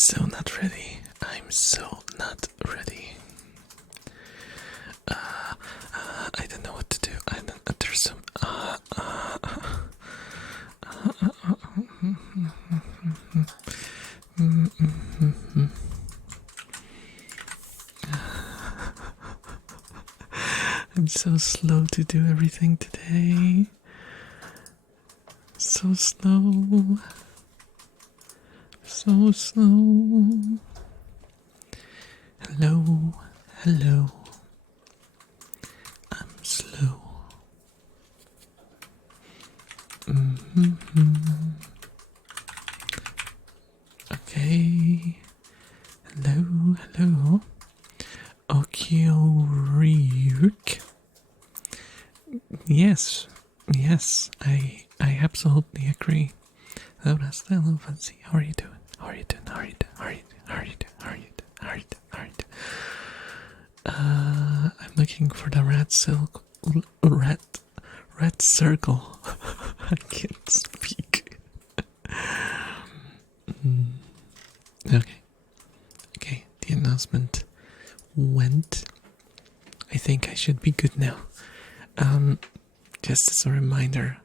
so not ready. I'm so not ready. I don't know what to do. I don't. There's some. I'm so slow to do everything today. So slow. So slow. Hello. Hello. I'm slow. Okay. Hello. Hello. Okioriuk. Yes. Yes. I absolutely agree. Hello, Rasta. Hello, Fancy. How are you doing? How are you doing? How are you doing? How are you doing? How are you doing? How are you doing? How are you doing? How are you doing? I'm looking for the red circle. I can't speak. Okay, the announcement went. I think I should be good now. Just as a reminder,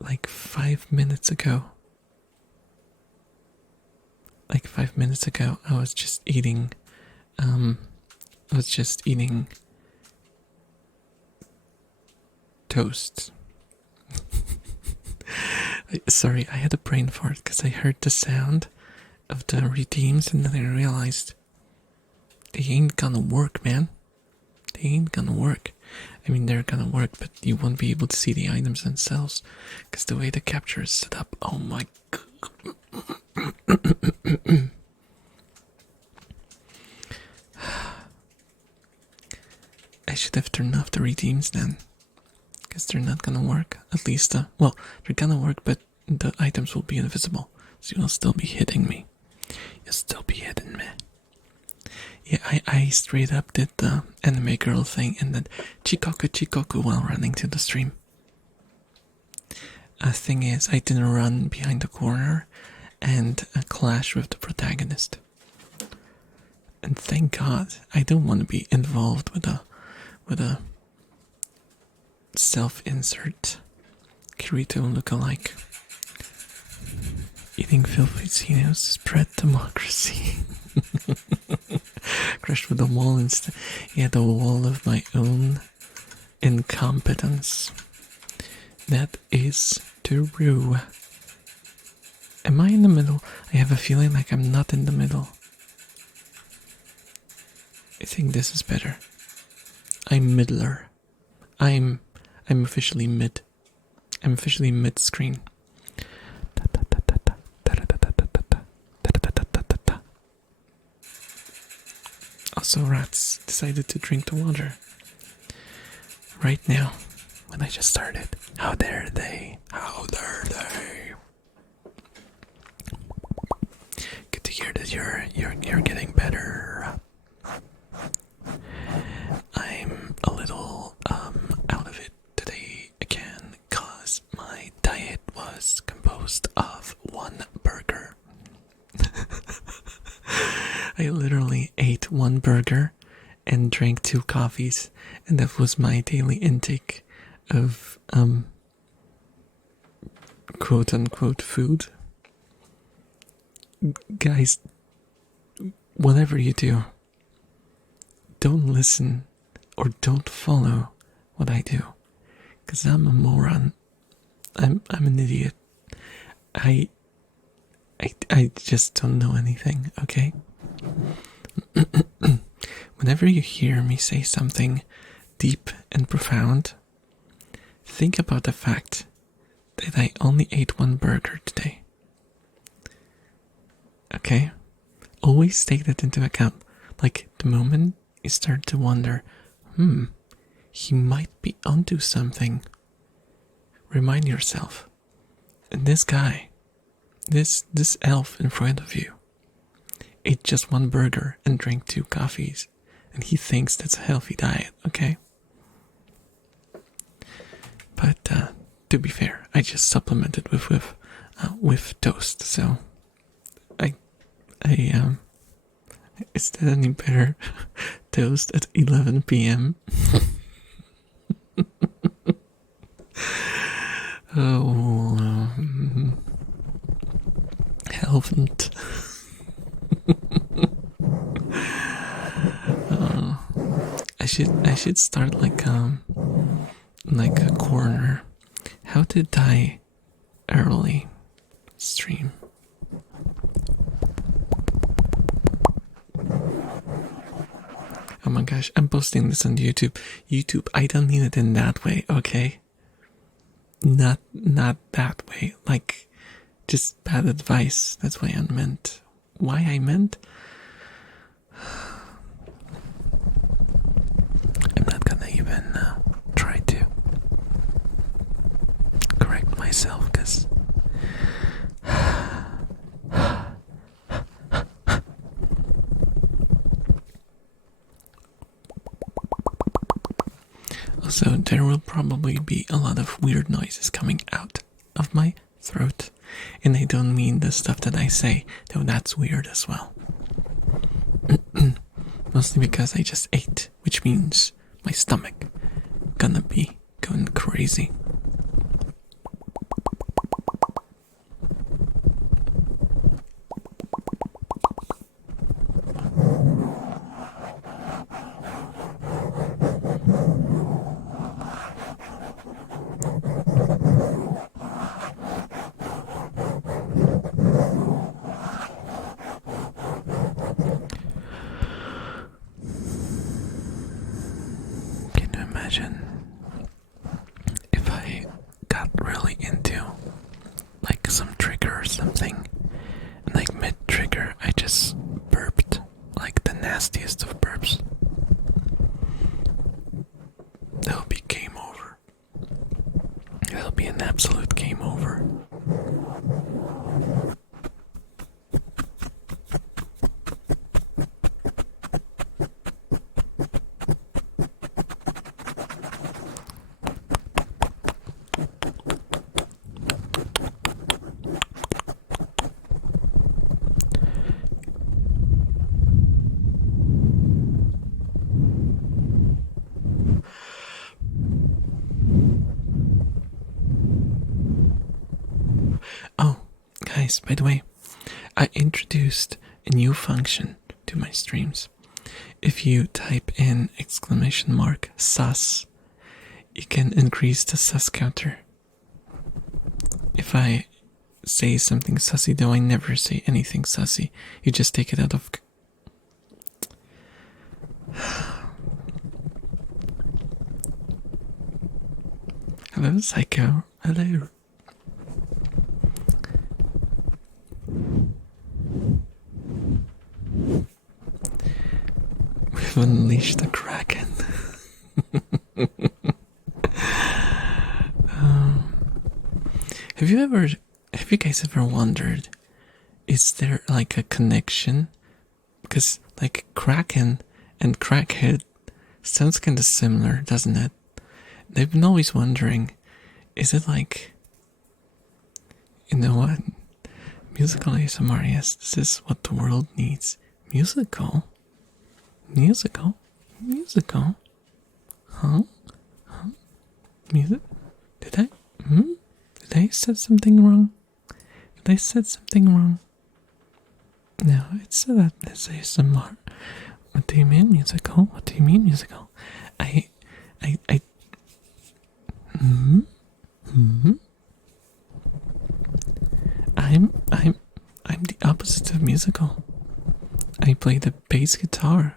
like 5 minutes ago, I was just eating, toast. Sorry, I had a brain fart because I heard the sound of the redeems and then I realized they ain't gonna work, man. They ain't gonna work. I mean, they're gonna work, but you won't be able to see the items themselves because the way the capture is set up. Oh my god. I should have turned off the redeems then, because they're not gonna work. At least, well, they're gonna work, but the items will be invisible, so you'll still be hitting me. You'll still be hitting me. Yeah, I straight up did the anime girl thing and then chikoku while running to the stream. Thing is, I didn't run behind the corner and clash with the protagonist. And thank God, I don't want to be involved with a self-insert Kirito lookalike. Eating Filipinos spread democracy. Crashed with the wall instead. Yeah, the wall of my own incompetence. That is true. Am I in the middle? I have a feeling like I'm not in the middle. I think this is better. I'm middler. I'm officially mid. I'm officially mid-screen. Also, rats decided to drink the water right now when I just started. How dare they? How dare they? Good to hear that you're getting better. I'm a little out of it today again because my diet was composed of one burger. I literally ate one burger and drank 2 coffees, and that was my daily intake of quote unquote food. Guys, whatever you do, don't listen or don't follow what I do, because I'm a moron. I'm an idiot. I just don't know anything, okay? Whenever you hear me say something deep and profound, think about the fact that I only ate one burger today. Okay? Always take that into account. Like, the moment you start to wonder, he might be onto something, remind yourself, and this guy, this elf in front of you, ate just one burger and drank 2 coffees, and he thinks that's a healthy diet, okay? But to be fair, I just supplemented with toast, so I is that any better? Toast at 11 p.m. Oh, haven't. I should start like a corner. How to die early stream. Oh my gosh, I'm posting this on YouTube. YouTube, I don't mean it in that way, okay? Not that way. Like, just bad advice. That's why I meant. Why I meant? I'm not gonna even try to correct myself, because also there will probably be a lot of weird noises coming out of my throat, and I don't mean the stuff that I say, though that's weird as well. Mostly because I just ate, which means my stomach gonna be going crazy. Can you imagine if I got really into like some trigger or something, and like mid trigger I just burped like the nastiest of burps? That'll be game over. That'll be an absolute game over. Oh, guys, by the way, I introduced a new function to my streams. If you type in !sus, you can increase the sus counter. If I say something sussy, though I never say anything sussy, you just take it out of... Hello, Psycho. Hello. We've unleashed the Kraken. Have you guys ever wondered, is there like a connection? Because like Kraken and Crackhead sounds kind of similar, doesn't it? I've been always wondering, is it like, you know what? Musical ASMR, yes, this is what the world needs. Musical? Musical? Musical? Huh? Music? Did I? Did I say something wrong? Did I say something wrong? No, it's that it's ASMR. What do you mean musical? What do you mean musical? I I'm the opposite of musical. I play the bass guitar,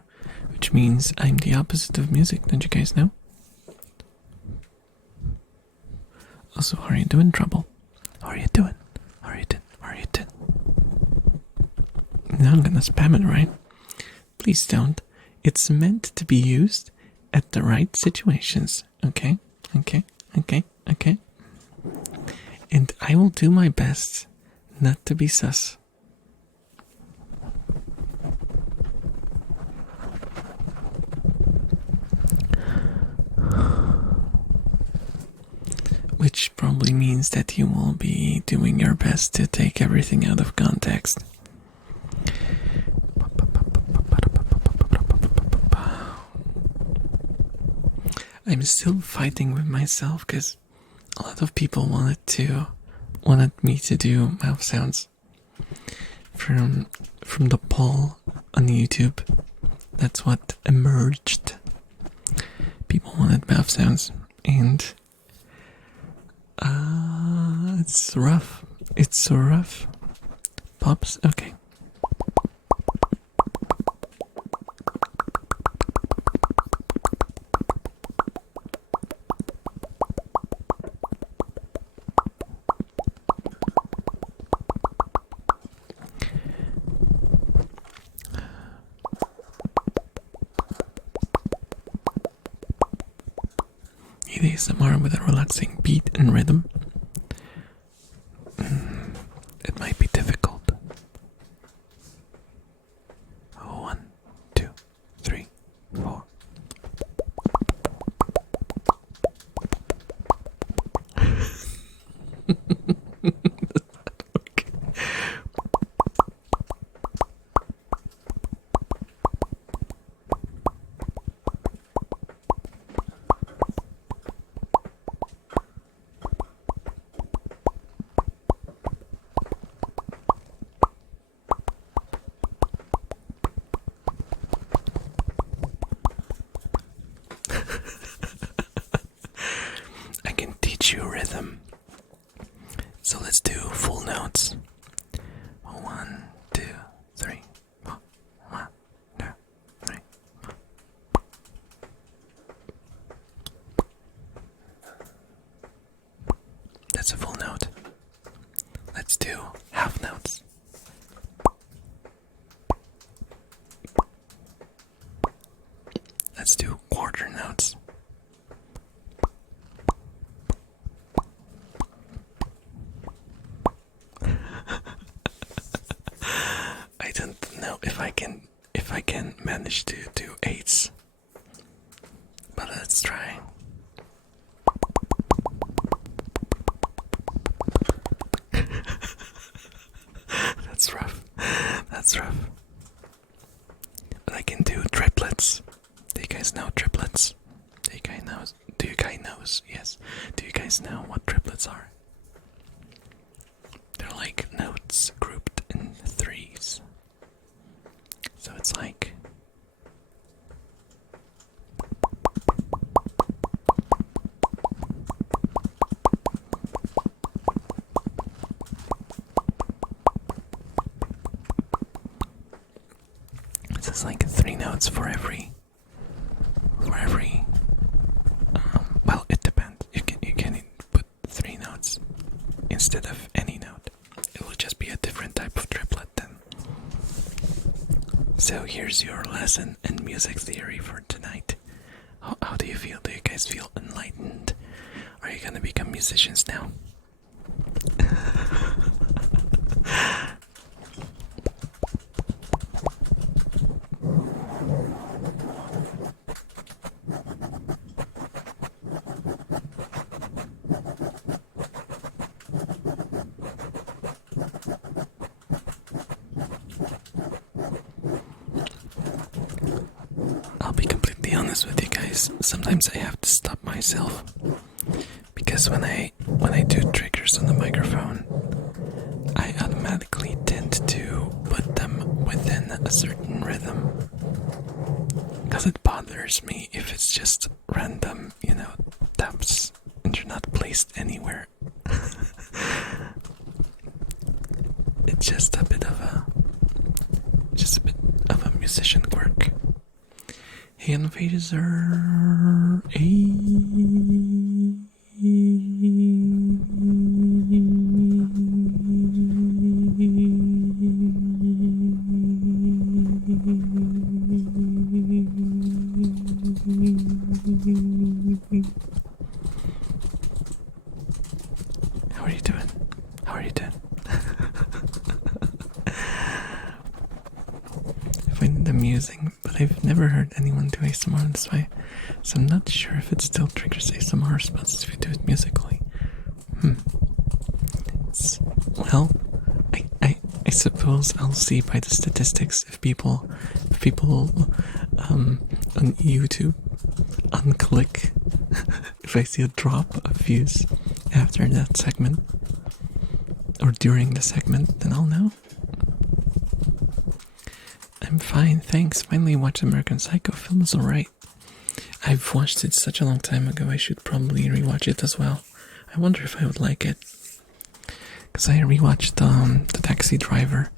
which means I'm the opposite of music. Don't you guys know? Also, how are you doing, Trouble? How are you doing? How are you doing? How are you doing? Now I'm gonna spam it, right? Please don't. It's meant to be used at the right situations. Okay? Okay? Okay? Okay? And I will do my best not to be sus. Which probably means that you will be doing your best to take everything out of context. I'm still fighting with myself because a lot of people wanted me to do mouth sounds from the poll on YouTube. That's what emerged. People wanted mouth sounds, and it's rough. It's so rough. Pops, okay. ASMR with a relaxing beat and rhythm. It might be difficult. 1, 2, 3, 4. I can teach you rhythm. So let's do full notes. 1, 2, 3. 1, 2, 3. That's a full note. Let's do half notes. Let's do quarter notes. I don't know if I can manage to do eights, but let's try. That's rough. That's rough. But I can do triplets. Do you guys know triplets? Do you guys know? Yes. Do you guys know what triplets are? They're like notes grouped in threes. So it's like this is like 3 notes for every well, it depends. You can put 3 notes instead of any note. It will just be a different type of triplet then. So here's your lesson in music theory for tonight. How do you feel? Do you guys feel enlightened? Are you gonna become musicians now? I'll be completely honest with you guys. Sometimes I have to stop myself because when I do triggers on the microphone, I automatically tend to put them within a certain rhythm because it bothers me if it's just random, taps and you're not placed anywhere. It's just a bit of a musician quirk. Hey, Invader. How are you doing? How are you doing? I find it amusing, but I've never heard anyone do ASMR this way, so I'm not sure if it still triggers ASMR responses if you do it musically. Well, I suppose I'll see by the statistics if people on YouTube unclick if I see a drop of views after that segment or during the segment, then I'll know. I'm fine, thanks. Finally watched American Psycho. Film is alright. I've watched it such a long time ago, I should probably rewatch it as well. I wonder if I would like it. Because I rewatched The Taxi Driver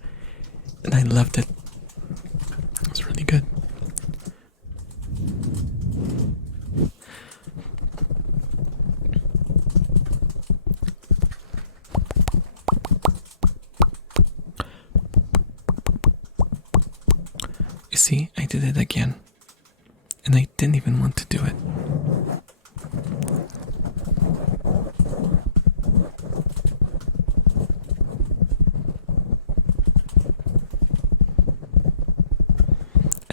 and I loved it. It was really good. You see, I did it again. And I didn't even want to do it.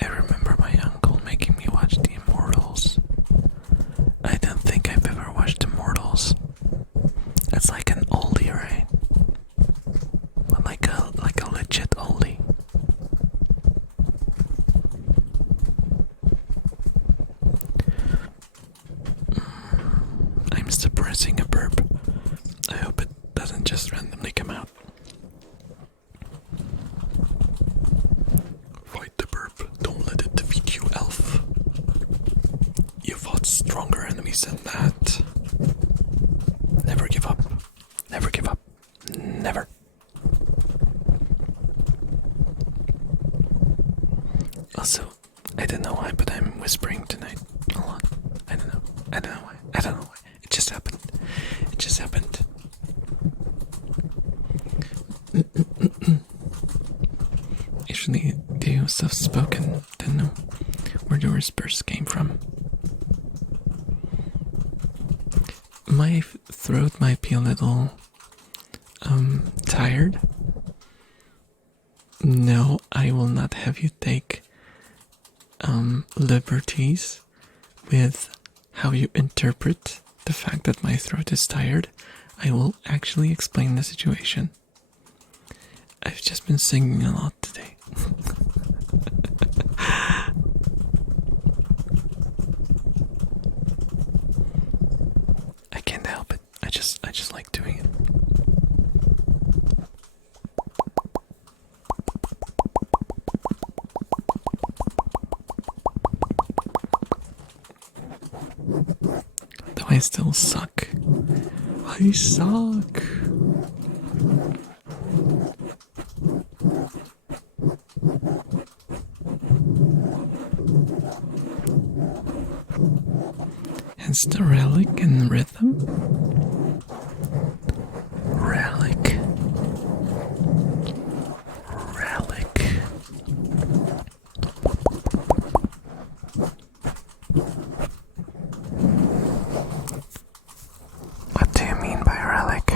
I remember my uncle making me watch The Immortals. I don't think I've ever watched Immortals. That's like an oldie, right? But like a legit oldie. I'm suppressing a burp. I hope it doesn't just randomly come out. Fight the burp. Don't let it defeat you, elf. You fought stronger enemies than that. Never give up. Never give up. Never. Also, I don't know why, but I'm whispering tonight a lot. I don't know why. It just happened. It just happened. Usually do soft spoken. Don't know where the whispers came from. My throat might be a little tired. No, I will not have you take liberties with how you interpret the fact that my throat is tired. I will actually explain the situation. I've just been singing a lot today. I can't help it. I just like doing it. Though I still suck. I suck. Hence the relic and rhythm. Relic. What do you mean by relic?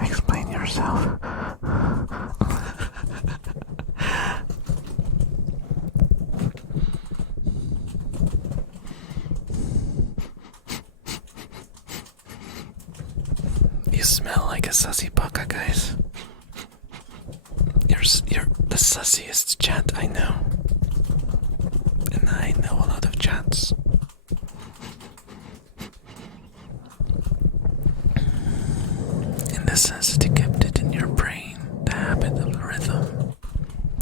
Explain yourself. You smell like a sussy baka, guys. You're the sussiest chat I know. And I know a lot of chats. And necessity kept it in your brain, the habit of rhythm.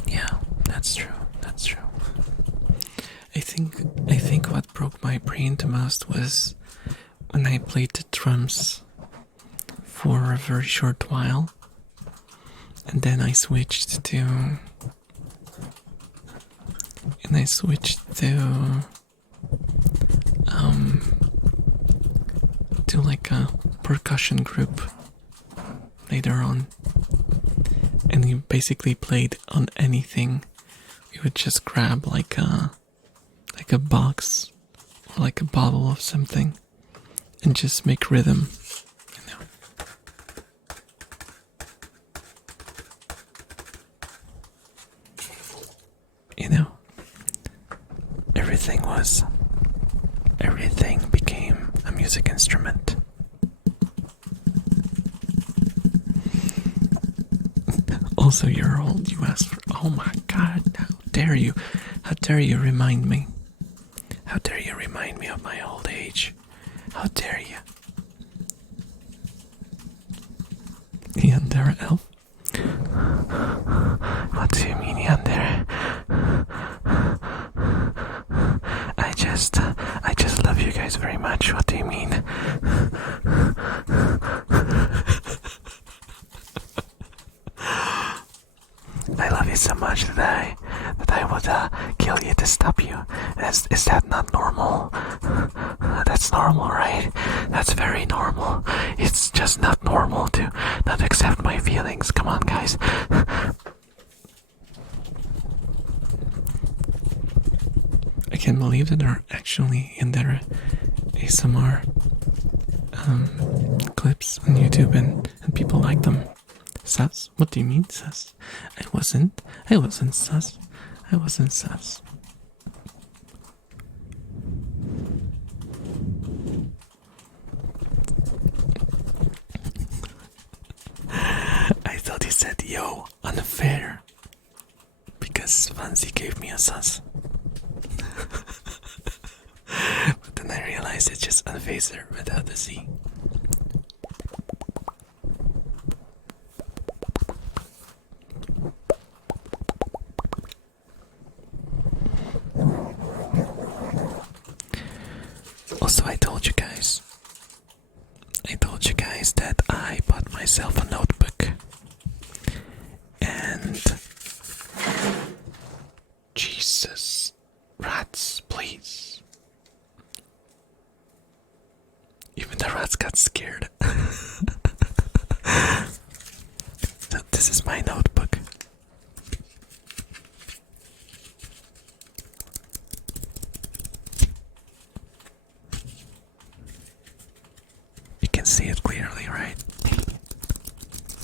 Yeah, that's true. I think what broke my brain the most was when I played the drums for a very short while, and then I switched to like a percussion group later on, and we basically played on anything. We would just grab like a box or like a bottle of something and just make rhythm, you know. Everything became a music instrument. Also, you're old, you asked for, oh my god, how dare you remind me. How dare you remind me of my old age. How dare you? Yandere elf? What do you mean, Yandere? I just love you guys very much. What do you mean? I love you so much that I would kill you to stop you. Is that not normal? That's normal, right? That's very normal. It's just not normal to not accept my feelings. Come on, guys. I can't believe that there are actually in there ASMR clips on YouTube and people like them. Sus? What do you mean, sus? I wasn't sus. I wasn't sus. I thought he said, yo, unfair. Because Fancy gave me a sus. But then I realized it's just unphaser without the Z. Also, I told you guys that I bought myself a notebook. And Jesus, rats, please. Even the rats got scared. So this is my notebook. You can see it clearly, right?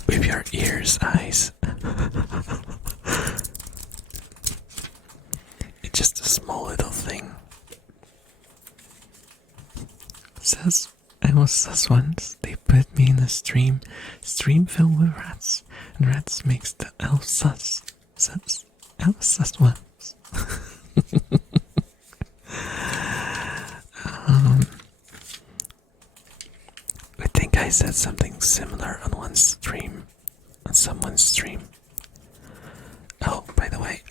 With your ears, eyes. It's just a small little thing. Says I was sus once. They put me in a stream filled with rats, and rats makes the elf sus. Elf sus once. I think I said something similar on someone's stream. Oh, by the way,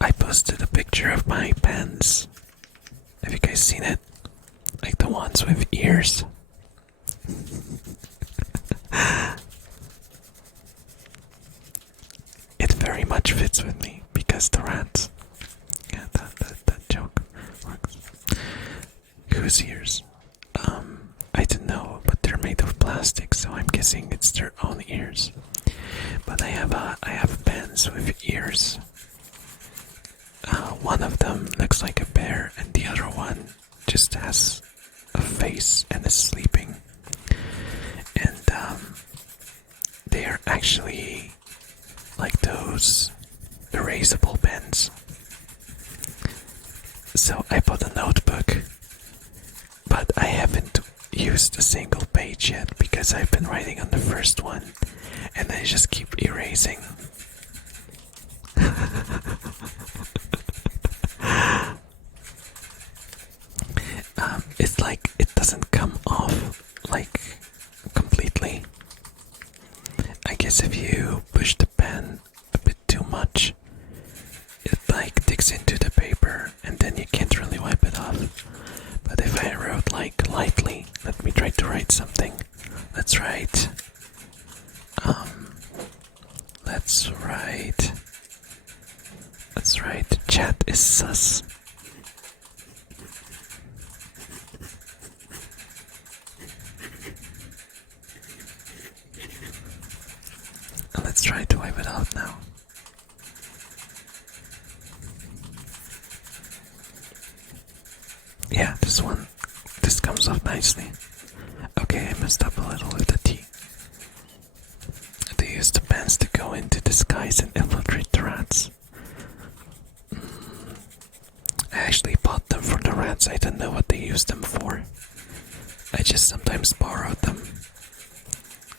I posted a picture of my pens. Have you guys seen it? Like the ones with ears. It very much fits with me because the rats. Yeah, that joke works. Whose ears? I don't know, but they're made of plastic, so I'm guessing it's their own ears. But I have pens with ears. One of them looks like a bear, and the other one just has a face and is sleeping. And they are actually like those erasable pens. So I bought a notebook, but I haven't used a single page yet because I've been writing on the first one and I just keep erasing. It's like it doesn't come off like completely. I guess if you push the pen a bit too much, it like digs into the paper and then you can't really wipe it off. But if I wrote like lightly, let me try to write something. Let's write. Let's write. Chat is sus. And let's try to wipe it out now. Yeah, this comes off nicely. Okay, I messed up a little with the T. They use the pens to go into disguise and infiltrate the rats. I actually bought them for the rats. I don't know what they use them for. I just sometimes borrowed them.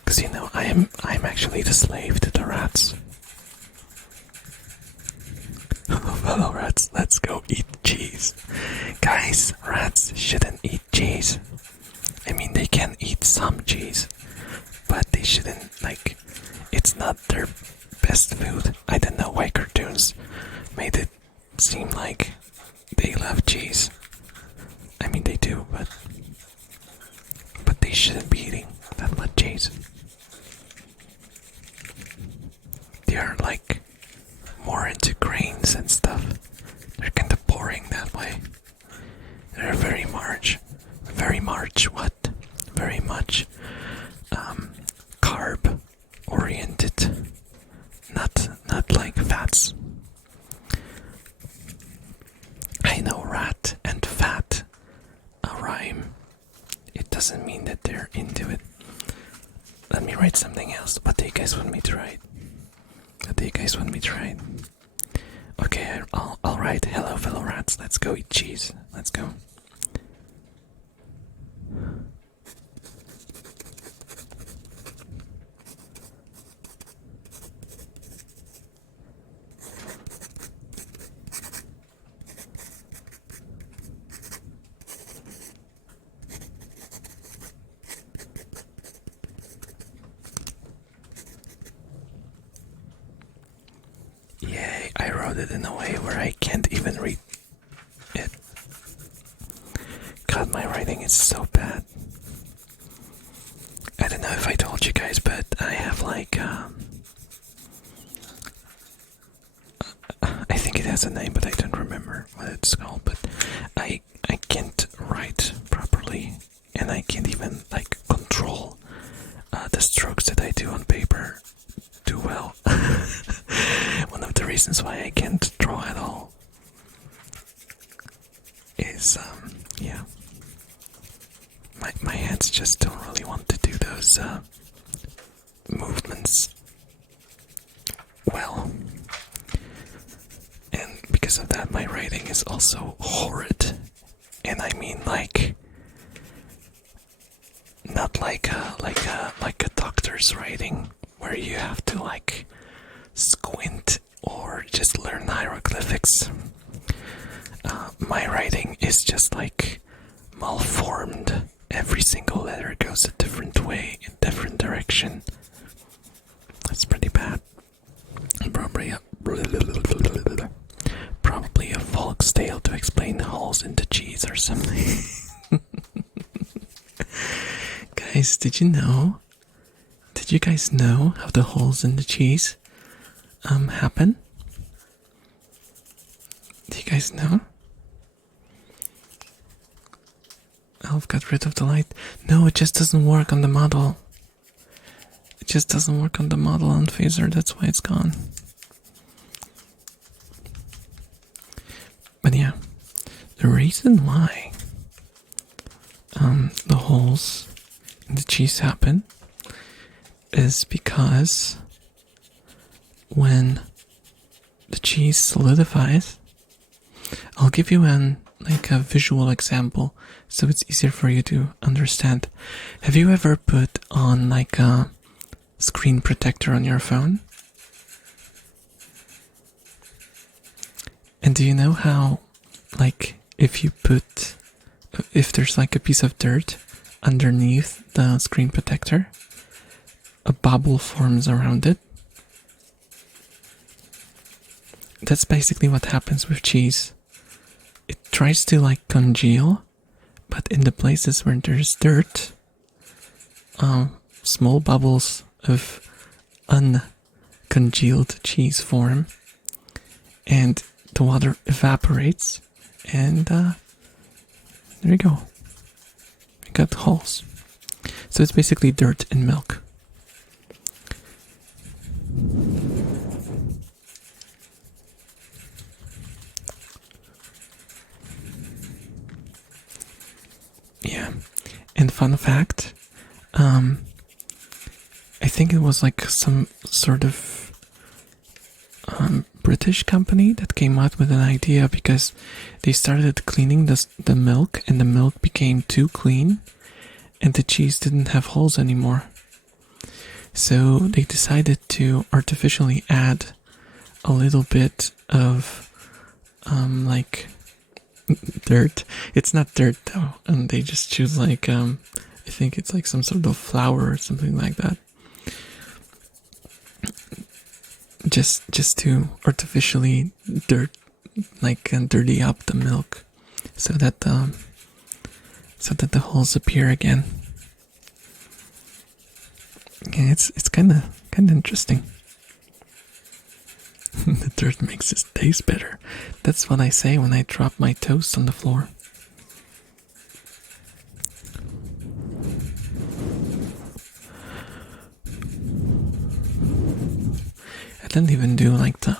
Cause you know, I'm actually the slave to the rats. Fellow rats, let's go eat cheese. they love cheese. I mean, they do, but they shouldn't be eating that much cheese. They are like more into grains and stuff. They're kind of boring that way. They're very much what? Very much carb oriented. Not like fats. I know rat and fat rhyme. It doesn't mean that they're into it. Let me write something else. What do you guys want me to write? Okay, I'll write hello fellow rats. Let's go eat cheese. Let's go. Yay, I wrote it in a way where I can't even read it. God, my writing is so bad. I don't know if I told you guys, but I have like, I think it has a name, but I don't remember what it's called, but I can't write properly, and I can't even like control the strokes that I do on paper too well. One of the reasons why I can't draw at all is, yeah, my hands just don't really want to do those movements well. And because of that, my writing is also horrid. And I mean like, not like a doctor's writing where you have to like squint or just learn hieroglyphics. My writing is just like malformed. Every single letter goes a different way, in different direction. That's pretty bad. Probably a folk's tale to explain holes in the cheese or something. Guys, did you know? Did you guys know how the holes in the cheese happen? Do you guys know? Oh, I've got rid of the light. No, it just doesn't work on the model. It just doesn't work on the model on Phaser, that's why it's gone. But yeah, the reason why the holes in the cheese happen is because when the cheese solidifies, I'll give you a visual example so it's easier for you to understand. Have you ever put on like a screen protector on your phone? And do you know how, like, if there's like a piece of dirt underneath the screen protector, a bubble forms around it? That's basically what happens with cheese. It tries to like congeal, but in the places where there's dirt, small bubbles of uncongealed cheese form, and the water evaporates, and there you go. You got holes. So it's basically dirt and milk. Yeah, and fun fact, I think it was like some sort of British company that came out with an idea because they started cleaning the milk, and the milk became too clean, and the cheese didn't have holes anymore. So they decided to artificially add a little bit of like dirt. It's not dirt though, and they just choose like I think it's like some sort of flour or something like that. Just to artificially like dirty up the milk, so that the holes appear again. Yeah, it's kind of interesting. The dirt makes it taste better. That's what I say when I drop my toast on the floor. I don't even do like the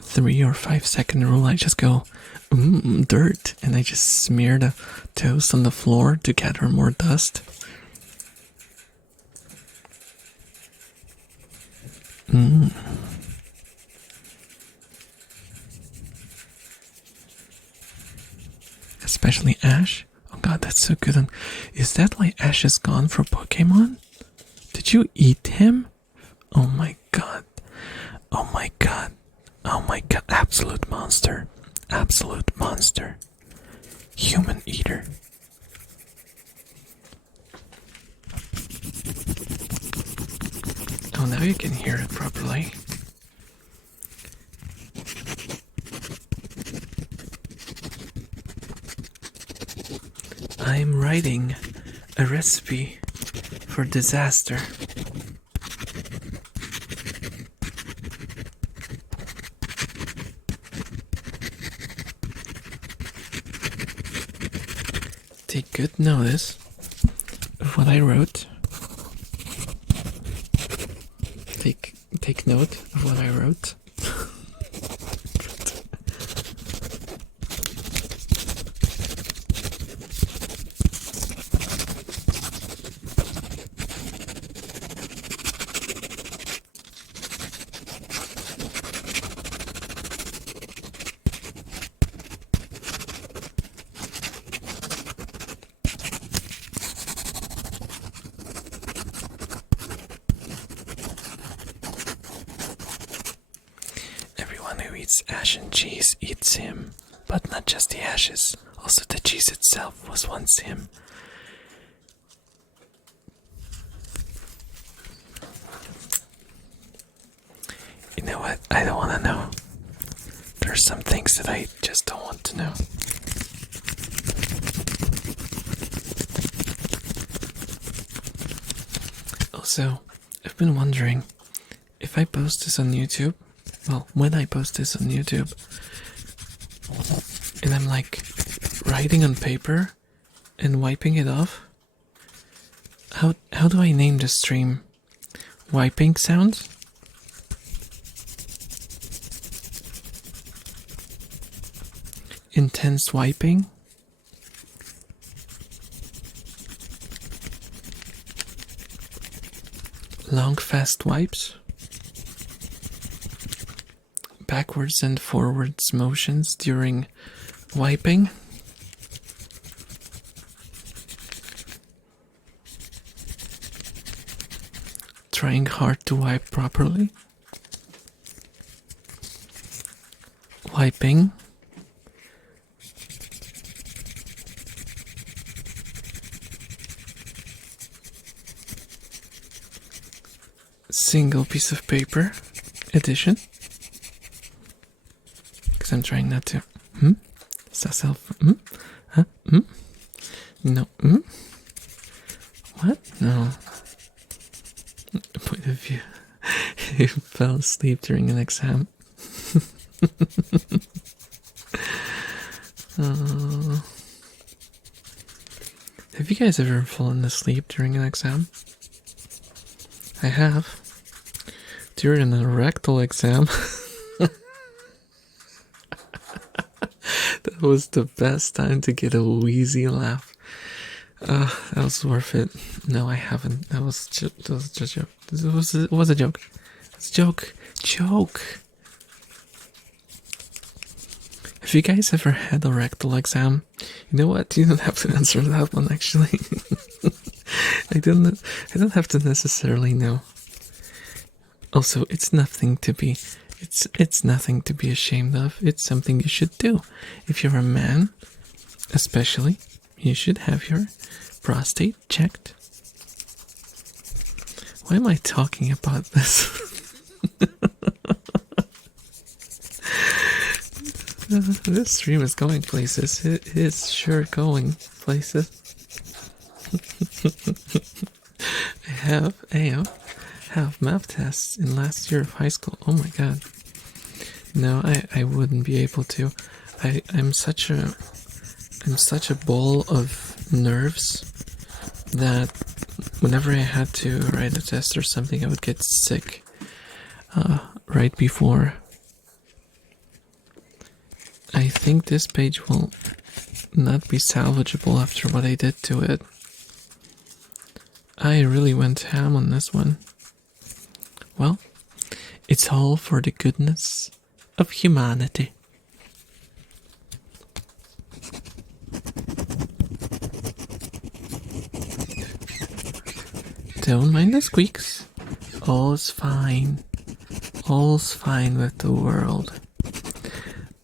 3 or 5 second rule. I just go, dirt, and I just smear the toast on the floor to gather more dust. Especially Ash. Oh god, that's so good. Is that why Ash is gone for Pokemon? Did you eat him? Oh my god. Oh my god. Oh my god. Absolute monster. Absolute monster. Human eater. Oh, now you can hear it properly. I'm writing a recipe for disaster. Take good notice of what I wrote. Take note of what I wrote. Everyone who eats ash and cheese eats him, but not just the ashes. Also the cheese itself was once him. You know what? I don't want to know. There's some things that I just don't want to know. Also, I've been wondering if I post this on YouTube. Well, when I post this on YouTube, and I'm like writing on paper and wiping it off, how do I name the stream? Wiping sounds? Intense wiping? Long fast wipes? Backwards and forwards motions during wiping? Trying hard to wipe properly? Wiping? Single piece of paper edition? Because I'm trying not to. Is that self? Huh? No. What? No. Point of view. He fell asleep during an exam. Have you guys ever fallen asleep during an exam? I have. During a rectal exam. That was the best time to get a wheezy laugh. That was worth it. No, I haven't. That was just a joke. It was a joke. It's a joke. Joke. Have you guys ever had a rectal exam? You know what? You don't have to answer that one, actually. I don't have to necessarily know. Also, it's nothing to be ashamed of. It's something you should do. If you're a man, especially, you should have your prostate checked. Why am I talking about this? This stream is going places. It is sure going places. I have math tests in last year of high school. Oh my god. No, I wouldn't be able to. I'm such a ball of nerves that whenever I had to write a test or something, I would get sick right before. I think this page will not be salvageable after what I did to it. I really went ham on this one. Well, it's all for the goodness of humanity. Don't mind the squeaks. All's fine. All's fine with the world.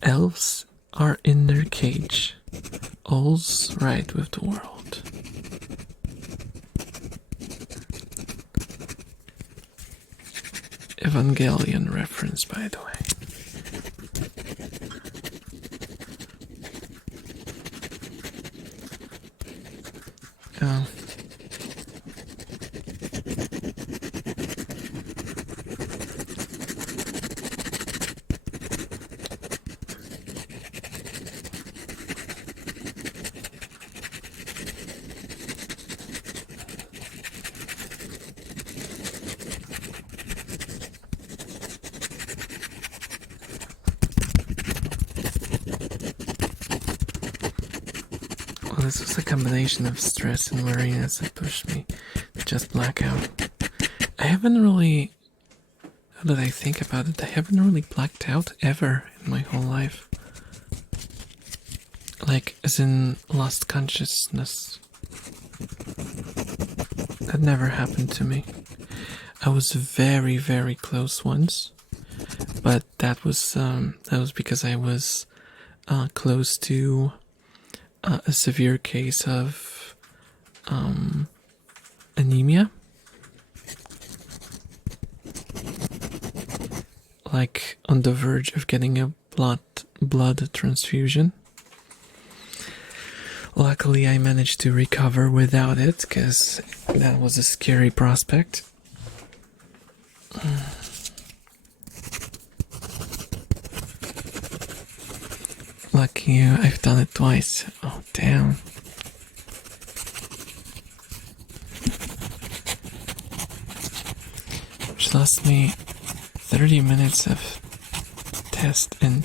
Elves are in their cage. All's right with the world. Evangelion reference, by the way. Well, this was a combination of stress and weariness that pushed me to just black out. I haven't really, now that I think about it, I haven't really blacked out ever in my whole life. Like, as in lost consciousness. That never happened to me. I was very, very close once, but that was because I was close to a severe case of anemia. Like on the verge of getting a blood transfusion. Luckily, I managed to recover without it, because that was a scary prospect. Lucky you, I've done it twice. Oh, damn. Which lost me 30 minutes of test and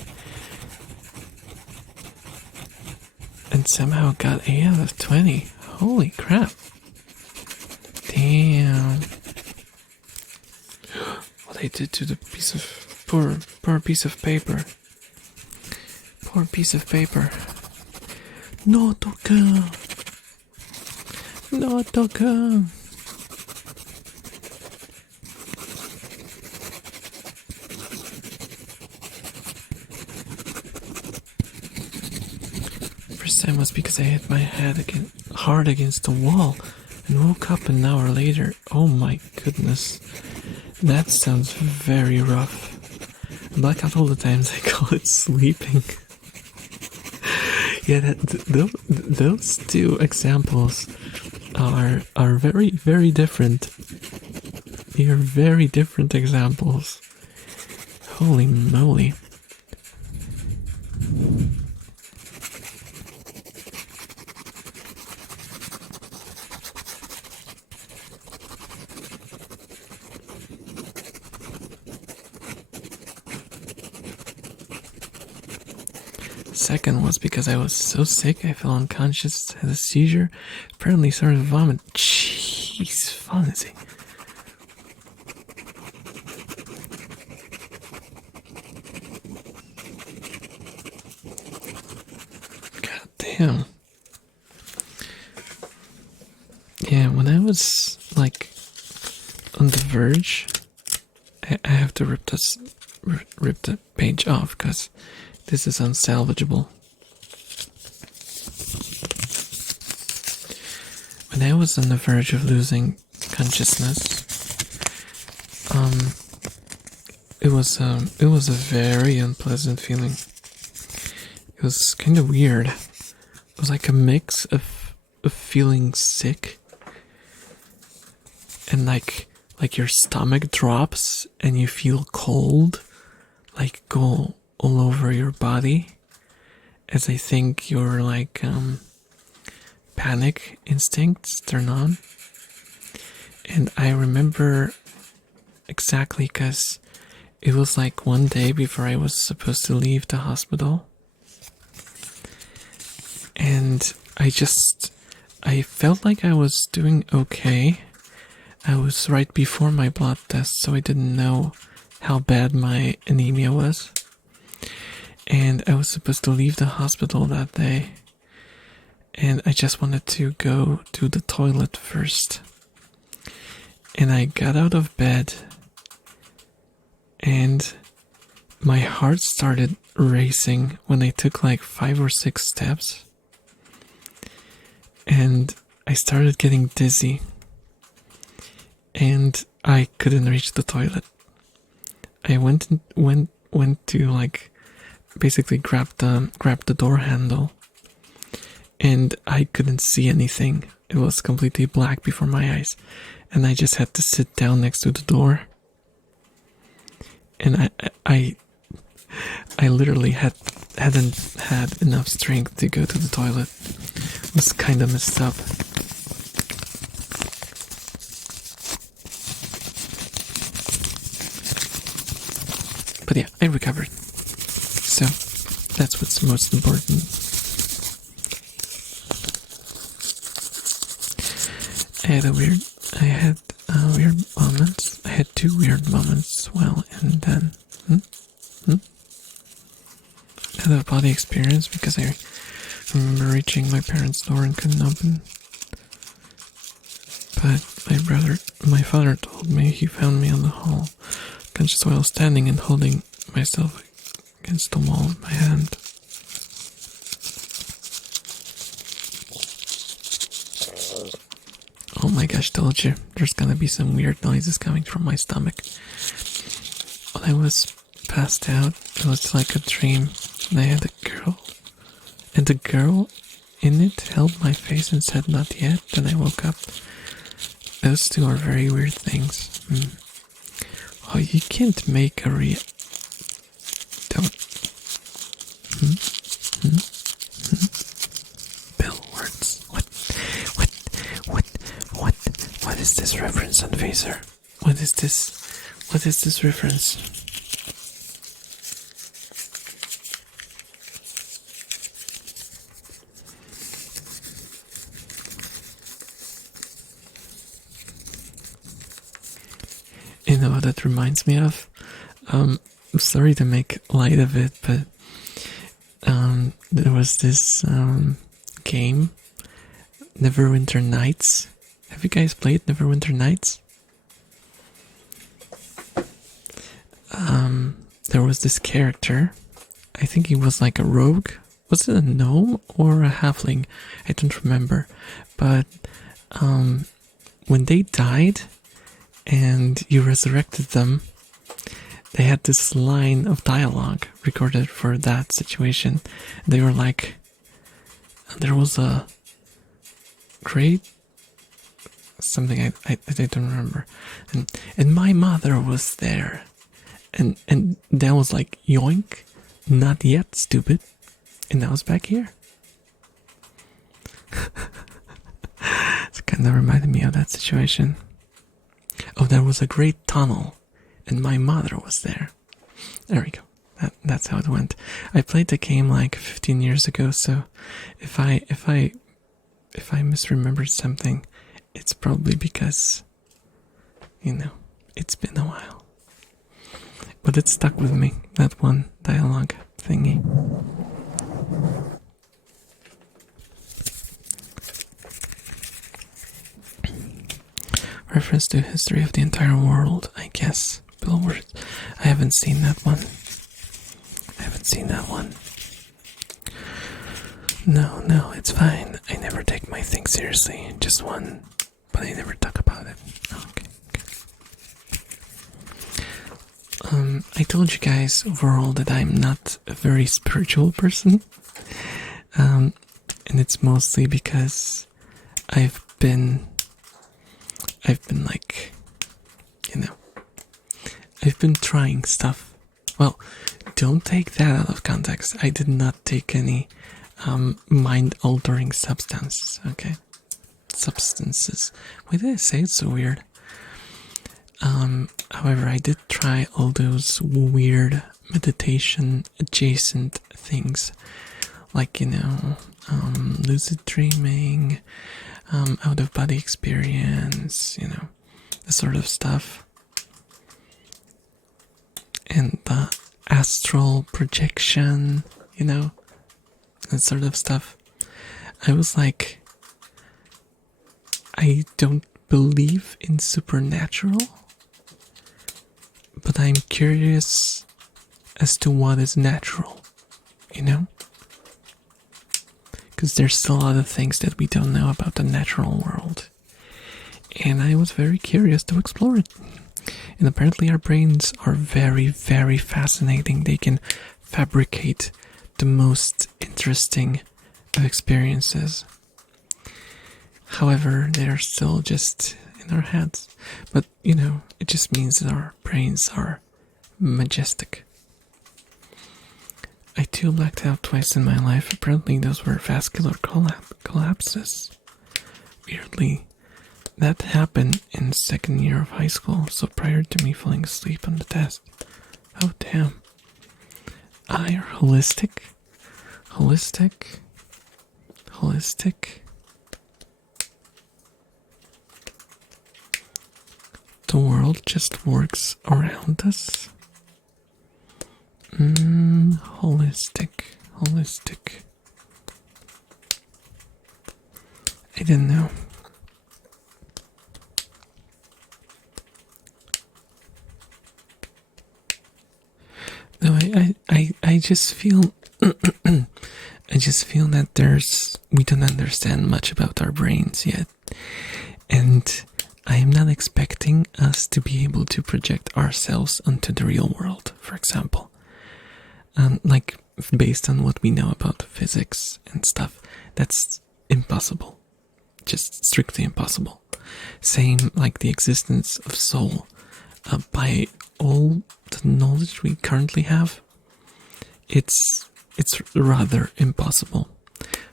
somehow got 8 out of 20. Holy crap. Damn. What I did to the piece of poor piece of paper. Poor piece of paper. No toca. No toca. First time was because I hit my head hard against the wall and woke up an hour later. Oh my goodness. That sounds very rough. Blackout all the times I call it sleeping. Yeah, those two examples are very, very different. They are very different examples. Holy moly. Second was because I was so sick, I fell unconscious, had a seizure, apparently started to vomit. Jeez, fancy. God damn. Yeah, when I was like on the verge, I have to rip the page off because this is unsalvageable. When I was on the verge of losing consciousness, it was a very unpleasant feeling. was kind of weird. It was like a mix of feeling sick and like your stomach drops and you feel cold, like go all over your body, as I think your like panic instincts turn on. And I remember exactly because it was like one day before I was supposed to leave the hospital. And I felt like I was doing okay. I was right before my blood test, so I didn't know how bad my anemia was. And I was supposed to leave the hospital that day. And I just wanted to go to the toilet first. And I got out of bed and my heart started racing when I took like 5 or 6 steps. And I started getting dizzy. And I couldn't reach the toilet. I went to like basically grab the door handle. And I couldn't see anything. It was completely black before my eyes. And I just had to sit down next to the door. And I literally hadn't had enough strength to go to the toilet. It was kind of messed up. But yeah, I recovered. So that's what's most important. I had weird moments. I had 2 weird moments as well, and then I had a body experience because I remember reaching my parents' door and couldn't open. But my father told me he found me on the hall, conscious while standing and holding myself against the wall with my hand. Oh my gosh, told you, there's gonna be some weird noises coming from my stomach. When I was passed out, it was like a dream, and I had a girl, and the girl in it held my face and said, "Not yet." Then I woke up. Those 2 are very weird things. Oh, you can't make a don't. Bill words. What is this reference on Phaser? What is this reference? You know what that reminds me of? I'm sorry to make light of it, but there was this game, Neverwinter Nights. Have you guys played Neverwinter Nights? There was this character. I think he was like a rogue. Was it a gnome or a halfling? I don't remember. But when they died and you resurrected them, they had this line of dialogue recorded for that situation. They were like, there was a great something I don't remember, and my mother was there, and that was like, yoink, not yet, stupid, and I was back here. It kind of reminded me of that situation. Oh, there was a great tunnel, and my mother was there. There we go. That's how it went. I played the game like 15 years ago, so if I misremembered something, it's probably because, it's been a while. But it stuck with me, that one dialogue thingy. Reference to history of the entire world, I guess. Billboard. I haven't seen that one. No, it's fine. I never take my things seriously. Just one, but I never talk about it. Okay. I told you guys overall that I'm not a very spiritual person. And it's mostly because I've been like, you know, I've been trying stuff. Well, don't take that out of context. I did not take any mind-altering substances, okay? Substances. Why did I say it so weird? However, I did try all those weird meditation adjacent things, like, lucid dreaming, out of body experience, the sort of stuff, and astral projection, that sort of stuff. I was like, I don't believe in supernatural, but I'm curious as to what is natural, Because there's still a lot of things that we don't know about the natural world. And I was very curious to explore it. And apparently our brains are very, very fascinating. They can fabricate the most interesting of experiences. However, they are still just in our heads. But, it just means that our brains are majestic. I too blacked out twice in my life. Apparently those were vascular collapses. Weirdly, that happened in second year of high school, so prior to me falling asleep on the test. Oh damn. You're holistic. The world just works around us. Holistic. I didn't know. No, I just feel I just feel that we don't understand much about our brains yet. And I am not expecting us to be able to project ourselves onto the real world, for example. Like, based on what we know about physics and stuff, that's impossible. Just strictly impossible. Same like the existence of soul. By all the knowledge we currently have, it's rather impossible.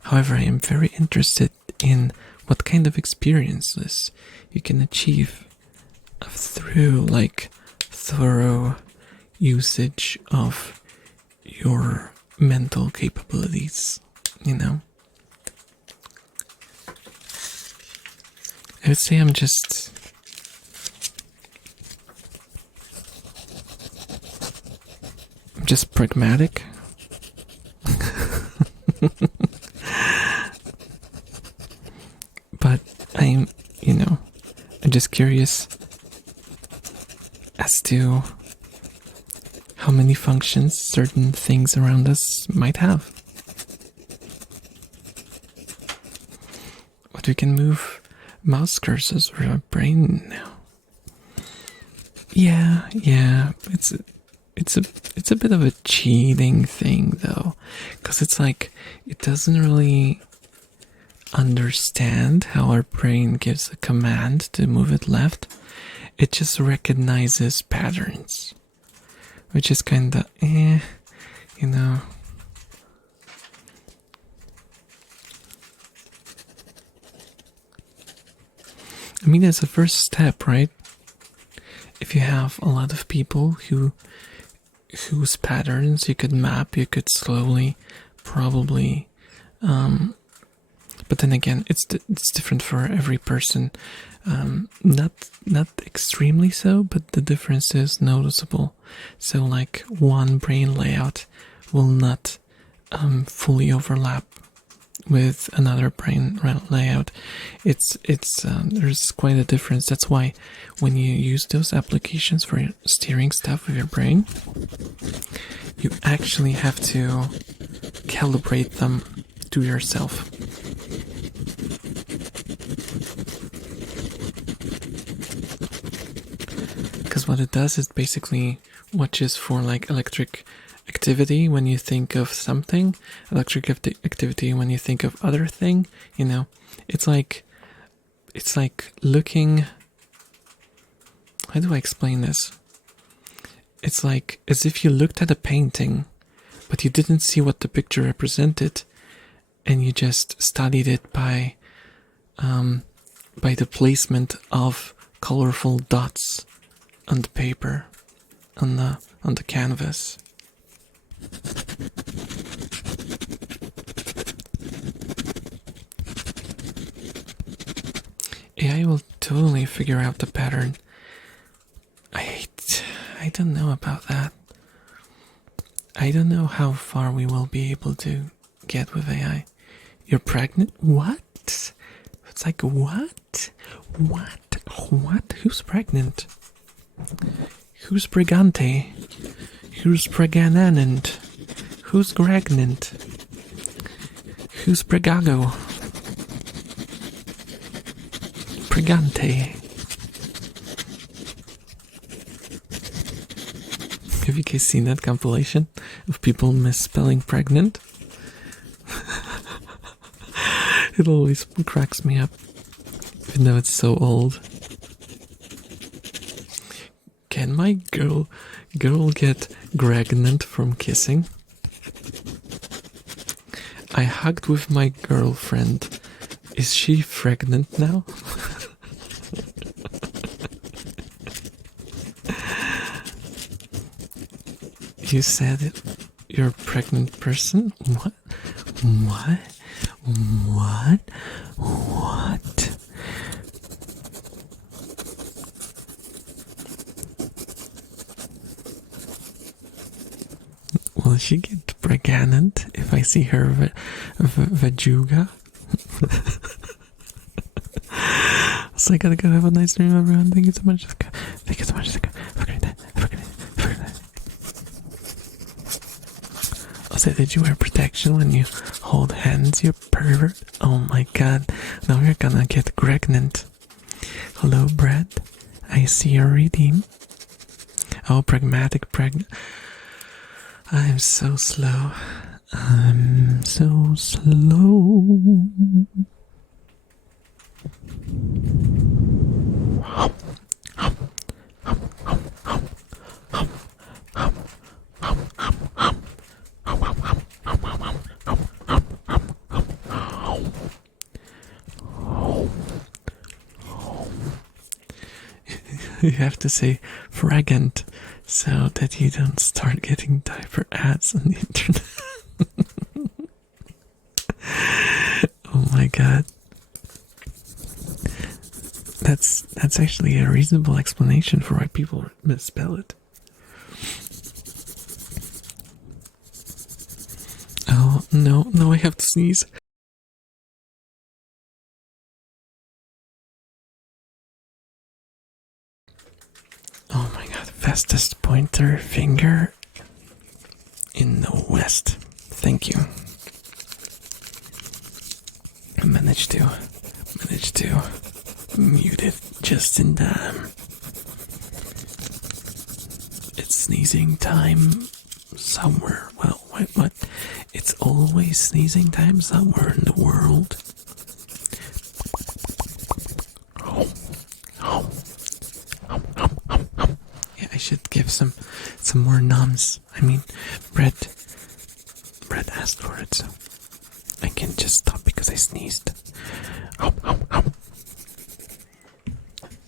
However, I am very interested in what kind of experiences you can achieve through like thorough usage of your mental capabilities, I would say I'm just pragmatic. But I'm just curious as to how many functions certain things around us might have. What we can move mouse cursors with our brain now. Yeah, it's a bit of a cheating thing though, because it's like it doesn't really understand how our brain gives a command to move it left. It just recognizes patterns, which is kinda I mean, it's a first step, right? If you have a lot of people whose patterns you could map, you could slowly, probably, but then again, it's different for every person. Not extremely so, but the difference is noticeable. So, like, one brain layout will not fully overlap with another brain layout. It's there's quite a difference. That's why when you use those applications for steering stuff with your brain, you actually have to calibrate them to yourself. Because what it does is basically watches for like electric activity when you think of something, electric activity when you think of other thing. You know, it's like looking. How do I explain this? It's like as if you looked at a painting, but you didn't see what the picture represented, and you just studied it by the placement of colorful dots on the paper, on the canvas. AI will totally figure out the pattern. I don't know about that. I don't know how far we will be able to get with AI. You're pregnant? What? It's like, what? What? What? Who's pregnant? Who's pregante? Who's pregnant? Who's pregnant? Who's pregago? Pregante. Have you guys seen that compilation of people misspelling pregnant? It always cracks me up, even though it's so old. Can my girl get pregnant from kissing? I hugged with my girlfriend. Is she pregnant now? You said it. You're a pregnant person? What? What? What? What? Will she get pregnant if I see her vajuga? So I gotta go. Have a nice dream, everyone. Thank you so much. Thank you so much. Also, did you wear protection when you hold hands, you pervert? Oh my god, now you're gonna get pregnant. Hello, Brad. I see your redeem. Oh, pragmatic pregnant. I'm so slow. I'm so slow. You have to say fragrant so that you don't start getting diaper ads on the internet. Oh my god. That's actually a reasonable explanation for why people misspell it. Oh no, I have to sneeze. Oh my god, fastest pointer finger in the West. Thank you. I managed to mute it just in time. It's sneezing time somewhere. Well, what? It's always sneezing time somewhere in the world. Yeah, I should give some more noms. I mean, Brett asked for it, so I can just stop because I sneezed.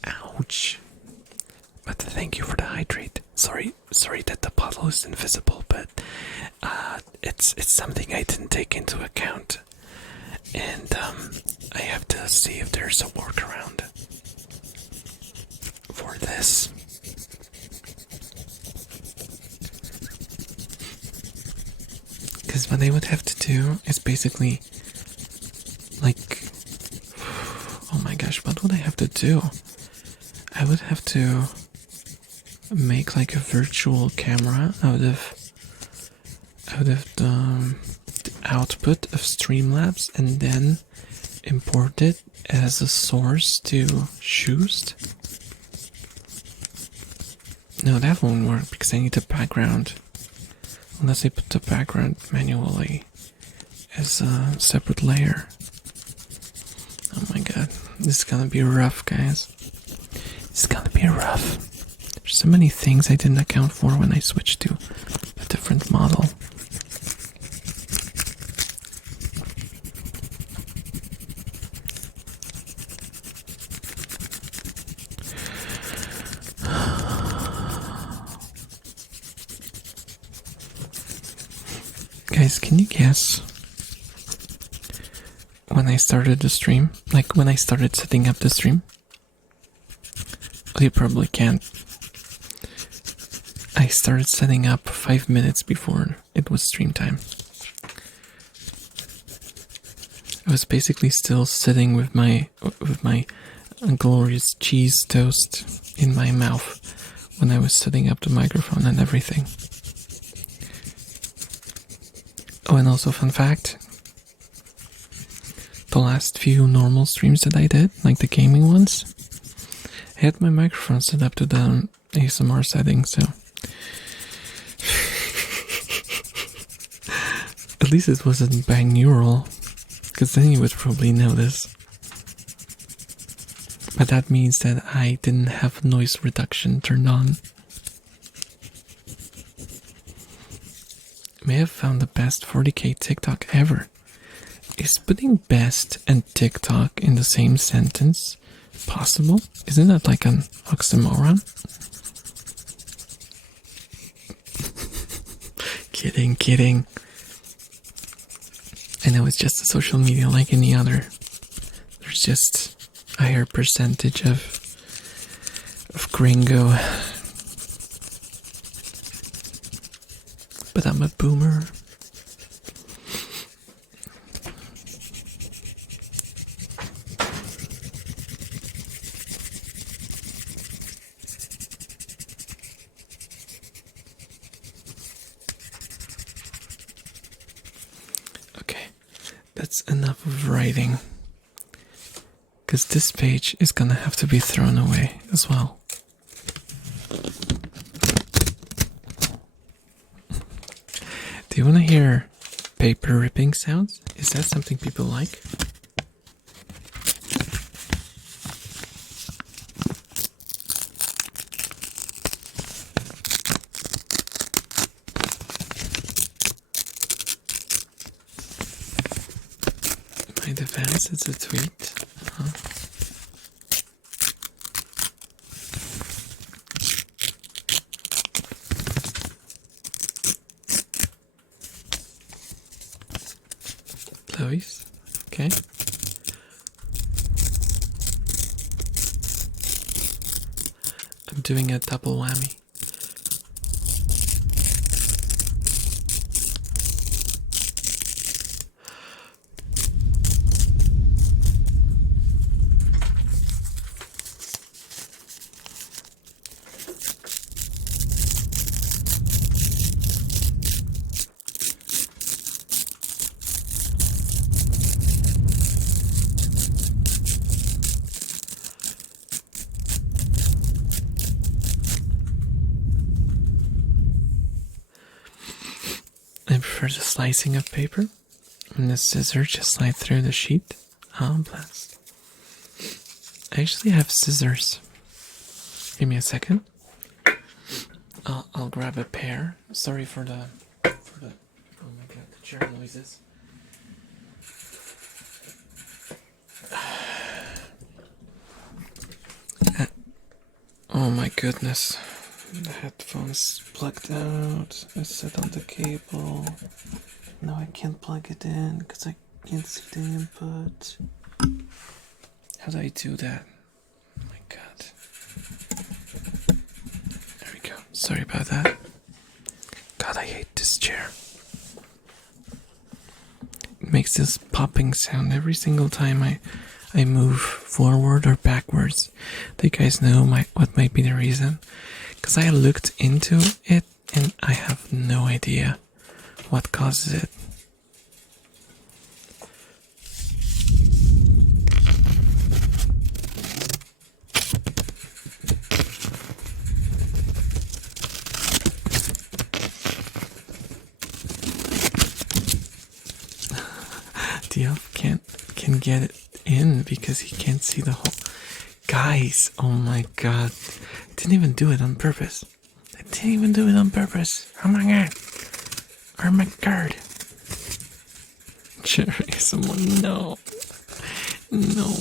Ouch. But thank you for the hydrate. Sorry that the bottle is invisible, but it's something I didn't take into account. And I have to see if there's a workaround for this. Because what I would have to do is basically, like, oh my gosh, what would I have to do? I would have to make like a virtual camera out of the output of Streamlabs and then import it as a source to Shoost. No, that won't work because I need a background. unless I put the background manually as a separate layer. Oh my god, this is gonna be rough, guys. It's gonna be rough. There's so many things I didn't account for when I switched to a different model. Guys, can you guess when I started the stream? Like when I started setting up the stream? Well, you probably can't. I started setting up 5 minutes before it was stream time. I was basically still sitting with my glorious cheese toast in my mouth when I was setting up the microphone and everything. Oh, and also fun fact, the last few normal streams that I did, like the gaming ones, I had my microphone set up to the ASMR settings, so at least it wasn't binaural, because then you would probably notice. But that means that I didn't have noise reduction turned on. May have found the best 40k TikTok ever. Is putting best and TikTok in the same sentence possible? Isn't that like an oxymoron? Kidding. I know it's just a social media like any other. There's just a higher percentage of gringo. But I'm a boomer. Okay, that's enough of writing. Because this page is gonna have to be thrown away as well. Do you want to hear paper ripping sounds? Is that something people like? In my defense, it's a tweet. Chloe's. Okay. I'm doing a double whammy. I prefer the slicing of paper, and the scissors just slide through the sheet. Oh, bless. I actually have scissors. Give me a second. I'll grab a pair. Sorry for the oh my god, the chair noises. Oh my goodness. The headphones plugged out. I set on the cable. Now I can't plug it in because I can't see the input. How do I do that? Oh my god. There we go. Sorry about that. God, I hate this chair. It makes this popping sound every single time I move forward or backwards. Do you guys know what might be the reason? Because I looked into it and I have no idea what causes it. can get it in because he can't see the hole. Guys, oh my god. I didn't even do it on purpose. I didn't even do it on purpose. Oh my god. Oh my god. Jerry, someone, no. No.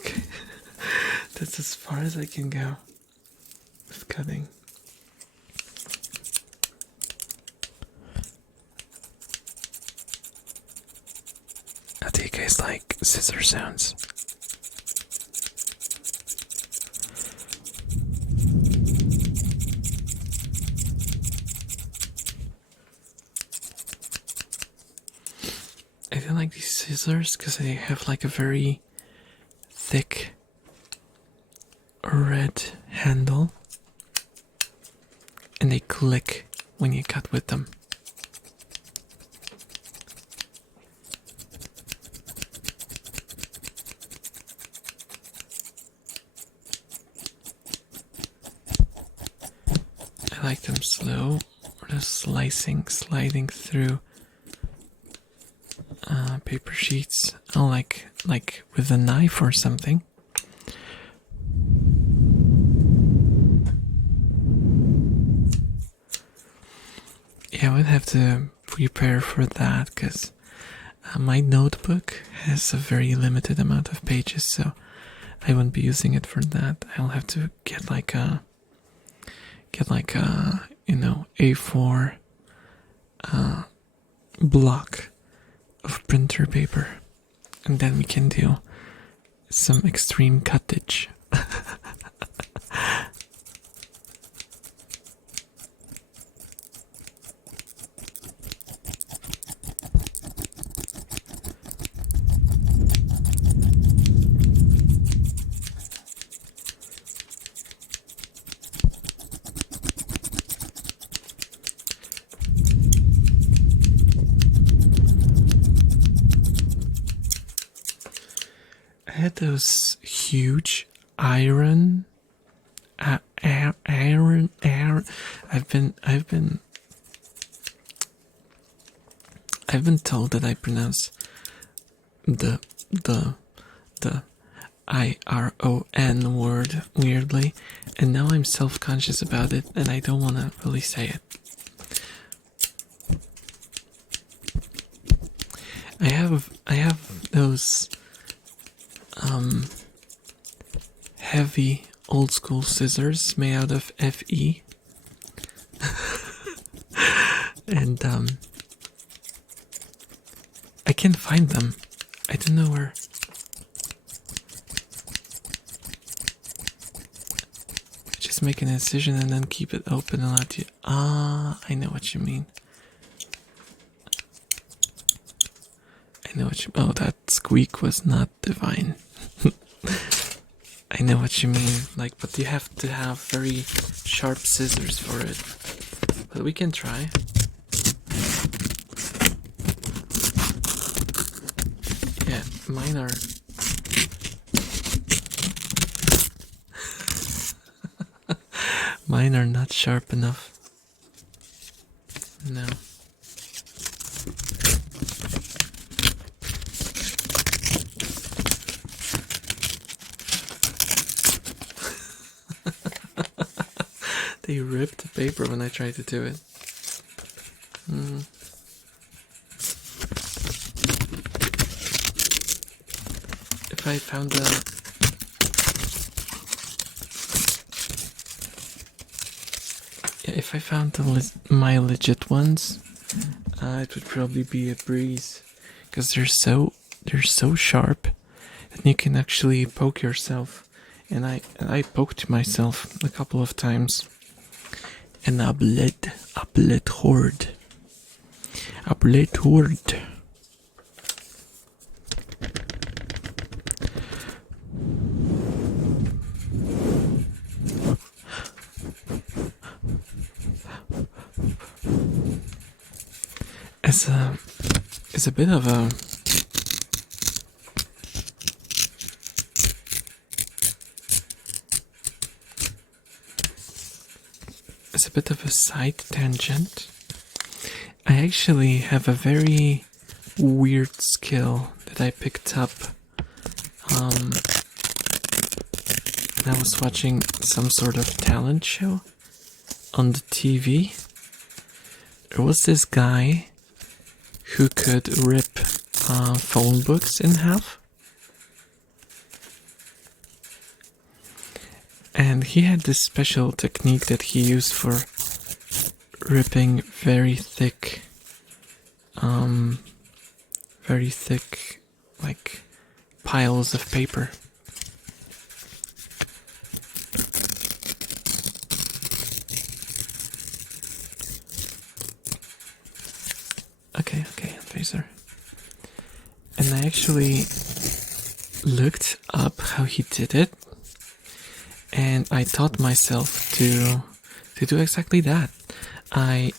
Okay. That's as far as I can go with cutting. How do you guys like scissor sounds? I don't like these scissors because they have like a very thick red handle and they click when you cut with them. I like them slow or just sliding through paper sheets. I like with a knife or something. Yeah, I would have to prepare for that because my notebook has a very limited amount of pages, so I won't be using it for that. I'll have to get like a A4 block of printer paper, and then we can do some extreme cuttage. I had those huge iron. I've been told that I pronounce the IRON word weirdly, and now I'm self-conscious about it, and I don't want to really say it. I have those heavy old school scissors made out of FE. And I can't find them. I don't know where. Just make an incision and then keep it open and let you. I know what you mean. Oh, that squeak was not divine. I I know what you mean, like, but you have to have very sharp scissors for it. But we can try. Yeah, mine are... Mine are not sharp enough. No. They ripped the paper when I tried to do it. If I found if I found my legit ones, it would probably be a breeze, because they're so sharp that you can actually poke yourself. And I poked myself a couple of times. And I bled hard. I bled hard. It's a bit of a... It's a bit of a side tangent. I actually have a very weird skill that I picked up when I was watching some sort of talent show on the TV. There was this guy who could rip phone books in half. And he had this special technique that he used for ripping very thick, like, piles of paper. Okay, Phaser. And I actually looked up how he did it. And I taught myself to do exactly that. I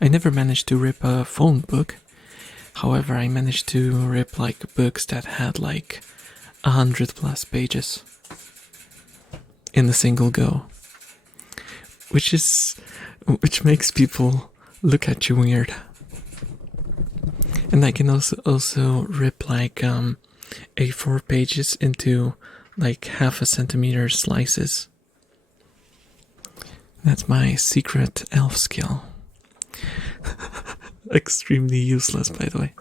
never managed to rip a phone book. However, I managed to rip like books that had like 100+ pages in a single go. Which makes people look at you weird. And I can also rip like A4 pages into like 1/2 centimeter slices. That's my secret elf skill. Extremely useless, by the way.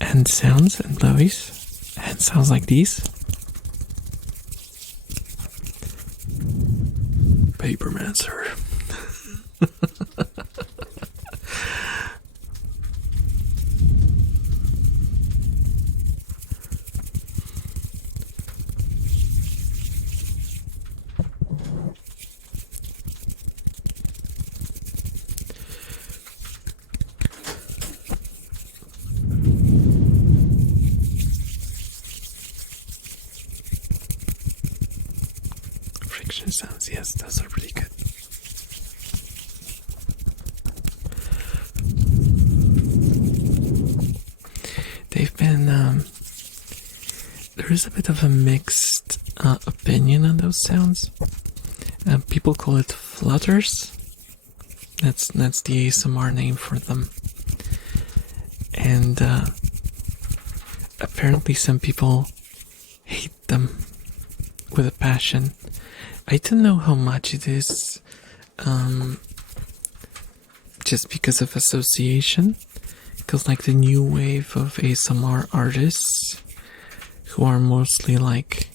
And sounds and blowies. And sounds like these. Papermancer. Friction sounds, yes, those are pretty good. They've been, there is a bit of a mixed opinion on those sounds. People call it flutters. That's the ASMR name for them. And apparently some people hate them with a passion. I don't know how much it is just because of association. Because like the new wave of ASMR artists who are mostly like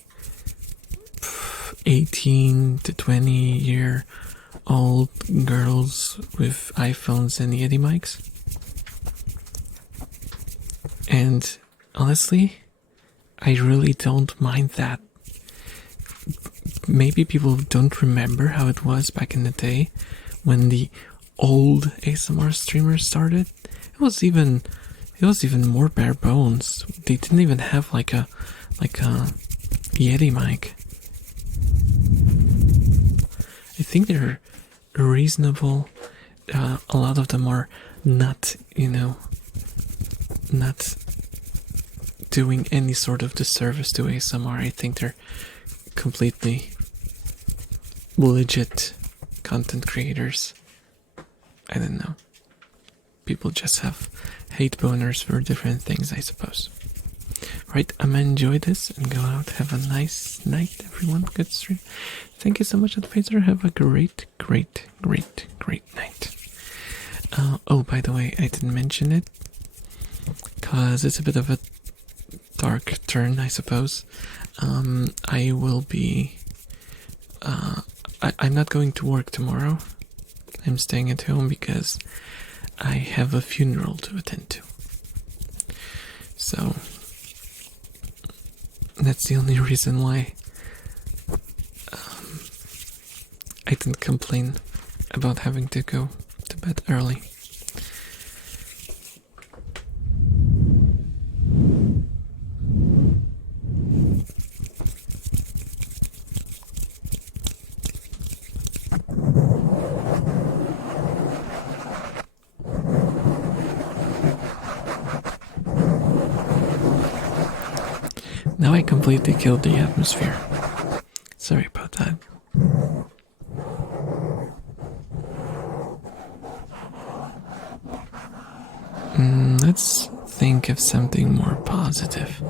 18 to 20-year-old girls with iPhones and Yeti mics. And honestly, I really don't mind that. Maybe people don't remember how it was back in the day when the old ASMR streamers started. It was even it was even more bare bones. They didn't even have like a Yeti mic. I think they're reasonable. A lot of them are not, not doing any sort of disservice to ASMR. I think they're completely legit content creators. I don't know. People just have hate boners for different things, I suppose. Right, I'm gonna enjoy this and go out. Have a nice night, everyone. Good stream. Thank you so much, Advisor. Have a great night. Oh, by the way, I didn't mention it because it's a bit of a dark turn, I suppose. I will be. I'm not going to work tomorrow. I'm staying at home because I have a funeral to attend to. So that's the only reason why I didn't complain about having to go to bed early. Now I completely killed the atmosphere. Sorry about that. Let's think of something more positive.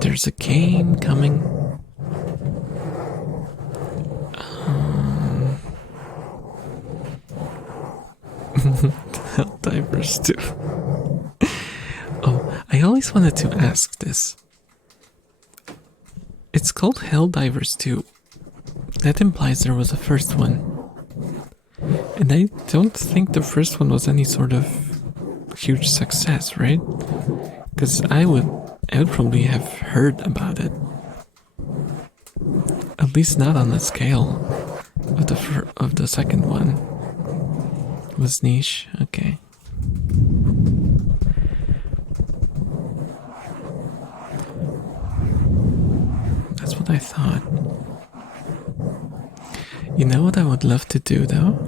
There's a game coming. Helldivers 2. Oh, I always wanted to ask this. It's called Helldivers 2. That implies there was a first one. And I don't think the first one was any sort of huge success, right? Because I would probably have heard about it. At least not on the scale of the second one. It was niche, okay. That's what I thought. You know what I would love to do though?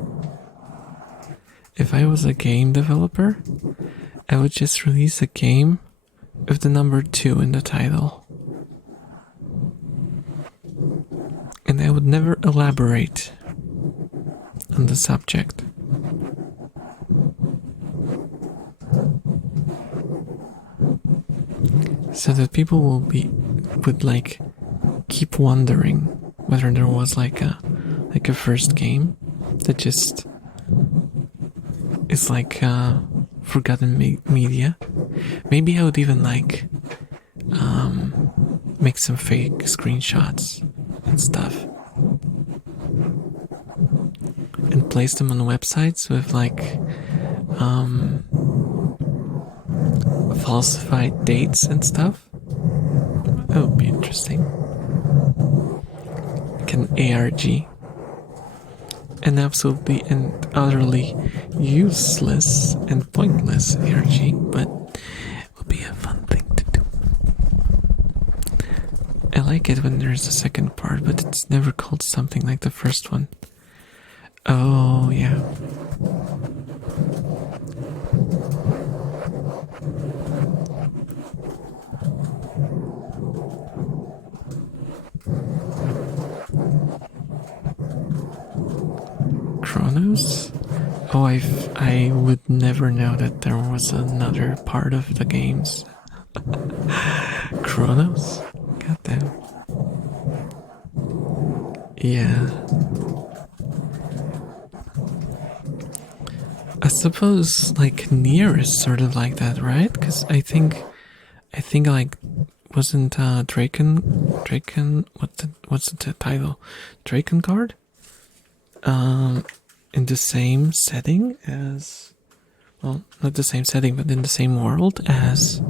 If I was a game developer, I would just release a game with the number 2 in the title. And I would never elaborate on the subject. So that people would like keep wondering whether there was like a first game that just is like forgotten media. Maybe I would even like make some fake screenshots and stuff and place them on websites with like falsified dates and stuff. That would be interesting. Like an ARG. An absolutely and utterly useless and pointless ARG, but it would be a fun thing to do. I like it when there's a second part, but it's never called something like the first one. Oh, yeah. Chronos? Oh, I would never know that there was another part of the games. Chronos? Goddamn. Yeah. I suppose like Nier is sort of like that, right? Because I think like wasn't Draken what's the title? Drakengard? In the same setting as, well, not the same setting, but in the same world as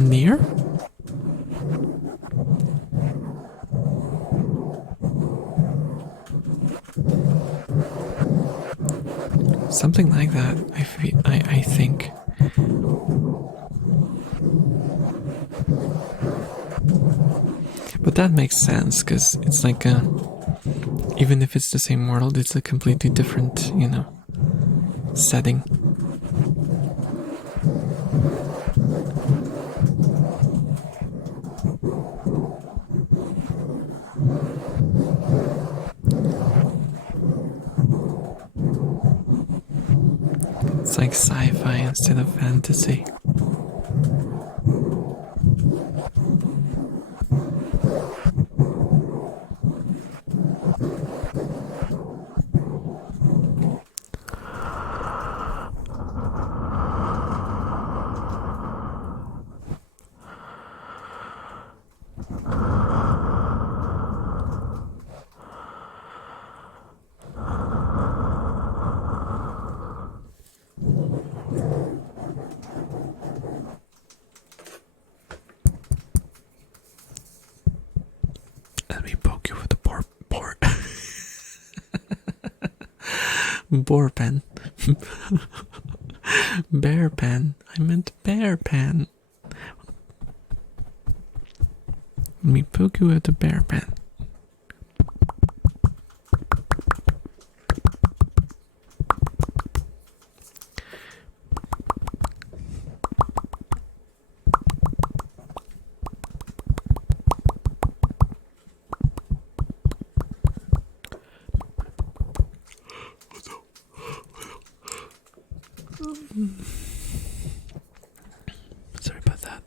Nier. Something like that, I think. But that makes sense, because it's like even if it's the same world, it's a completely different, setting. It's like sci-fi instead of fantasy. Let me poke you with the boar pen. Bear pen. I meant bear pen. Let me poke you with the bear pen. Sorry about that.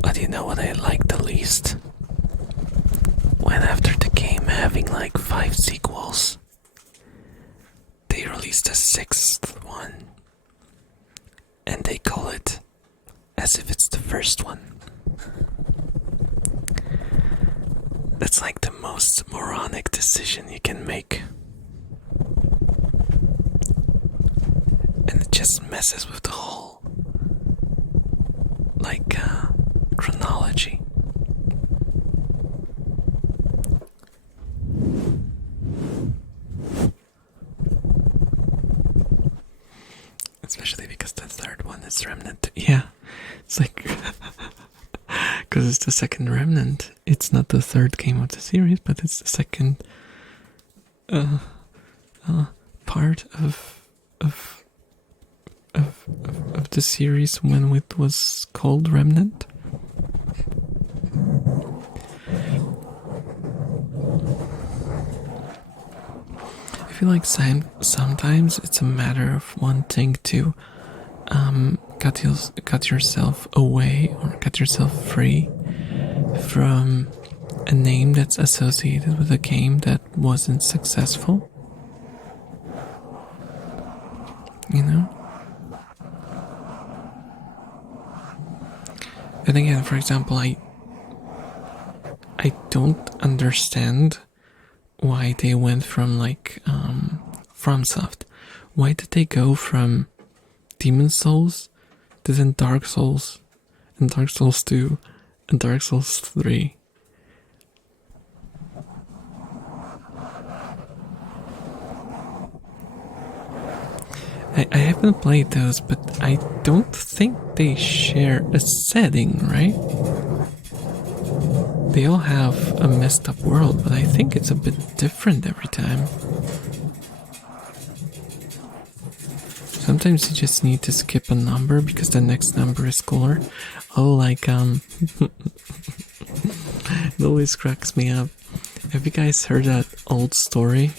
But you know what I like the least? When after the game having like 5 sequels, they released a 6th one. And they call it as if it's the first one. That's like the most moronic decision you can make. And it just messes with the whole, like, chronology. Especially because the third one is Remnant. Yeah, it's like, because it's the second Remnant. It's not the third game of the series, but it's the second part of the series when it was called Remnant. I feel like sometimes it's a matter of wanting to cut yourself away or cut yourself free from a name that's associated with a game that wasn't successful. You know? And again, for example, I don't understand why they went from like FromSoft. Why did they go from Demon Souls to then Dark Souls and Dark Souls 2 and Dark Souls 3? I haven't played those, but I don't think they share a setting, right? They all have a messed up world, but I think it's a bit different every time. Sometimes you just need to skip a number because the next number is cooler. Oh, like, it always cracks me up. Have you guys heard that old story?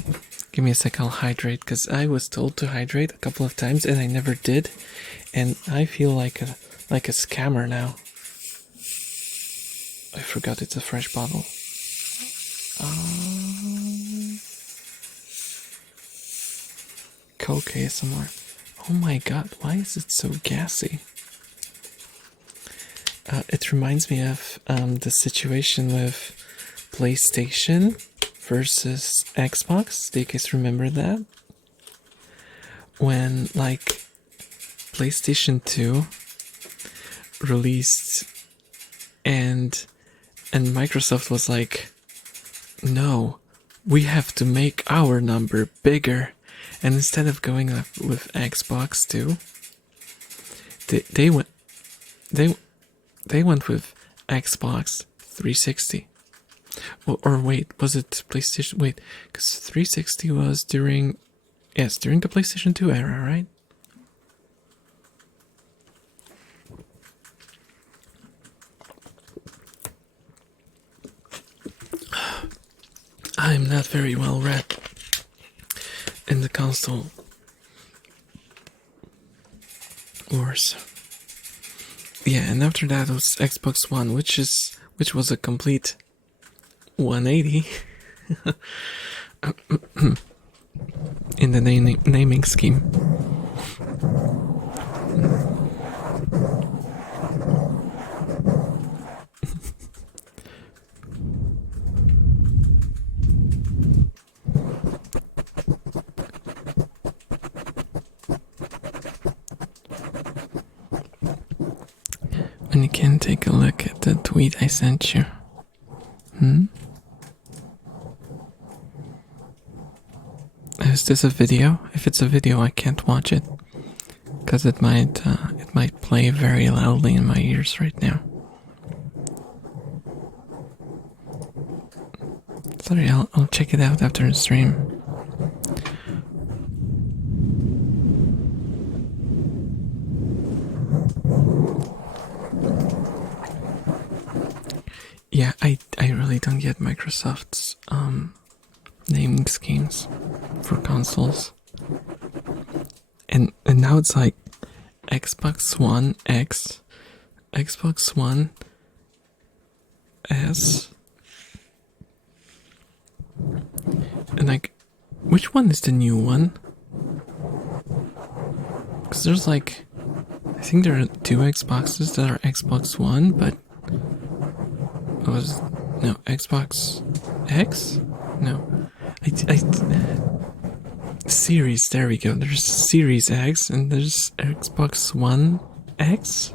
Give me a sec, I'll hydrate, because I was told to hydrate a couple of times and I never did. And I feel like a scammer now. I forgot it's a fresh bottle. Coke ASMR. Oh my god, why is it so gassy? It reminds me of the situation with PlayStation versus Xbox. Do you guys remember that? When, like, PlayStation 2 released and Microsoft was like, no, we have to make our number bigger. And instead of going with Xbox 2, they went with Xbox 360. Or wait, was it PlayStation? Wait, because 360 was during the PlayStation 2 era, right? I'm not very well read in the console wars. Yeah, and after that was Xbox One, which was a complete 180 in the naming scheme. And you can take a look at the tweet I sent you. Is this a video? If it's a video, I can't watch it because it might play very loudly in my ears right now. Sorry, I'll check it out after the stream. Yeah, I really don't get Microsoft's naming schemes for consoles. And now it's like Xbox One X, Xbox One S, and like, which one is the new one? Because there's like, I think there are two Xboxes that are Xbox One, but Xbox X? No. Series, there we go. There's Series X and there's Xbox One X?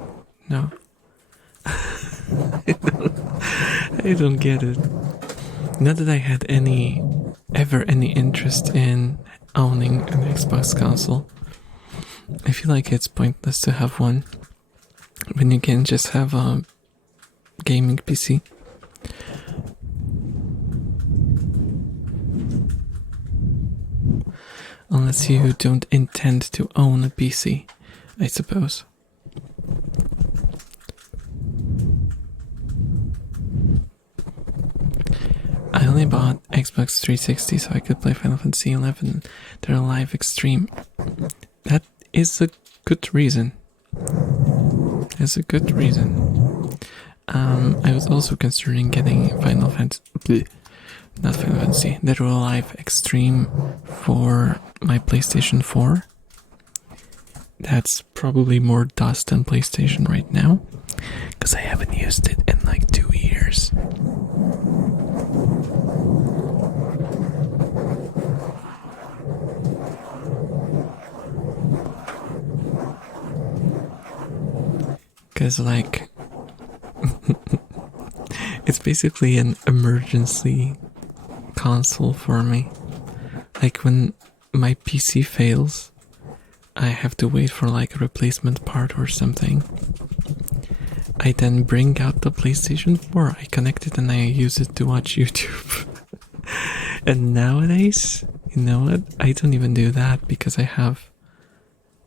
No. I don't get it. Not that I had ever any interest in owning an Xbox console. I feel like it's pointless to have one when you can just have a gaming PC. Unless you don't intend to own a PC, I suppose. I only bought Xbox 360 so I could play Final Fantasy XI, their live extreme. That is a good reason. That's a good reason. I was also considering getting Final Fantasy, not Final Fantasy, the real life extreme for my PlayStation 4. That's probably more dust than PlayStation right now, because I haven't used it in like 2 years. Because like it's basically an emergency console for me. Like when my PC fails, I have to wait for like a replacement part or something. I then bring out the PlayStation 4, I connect it and I use it to watch YouTube. And nowadays, you know what? I don't even do that because I have...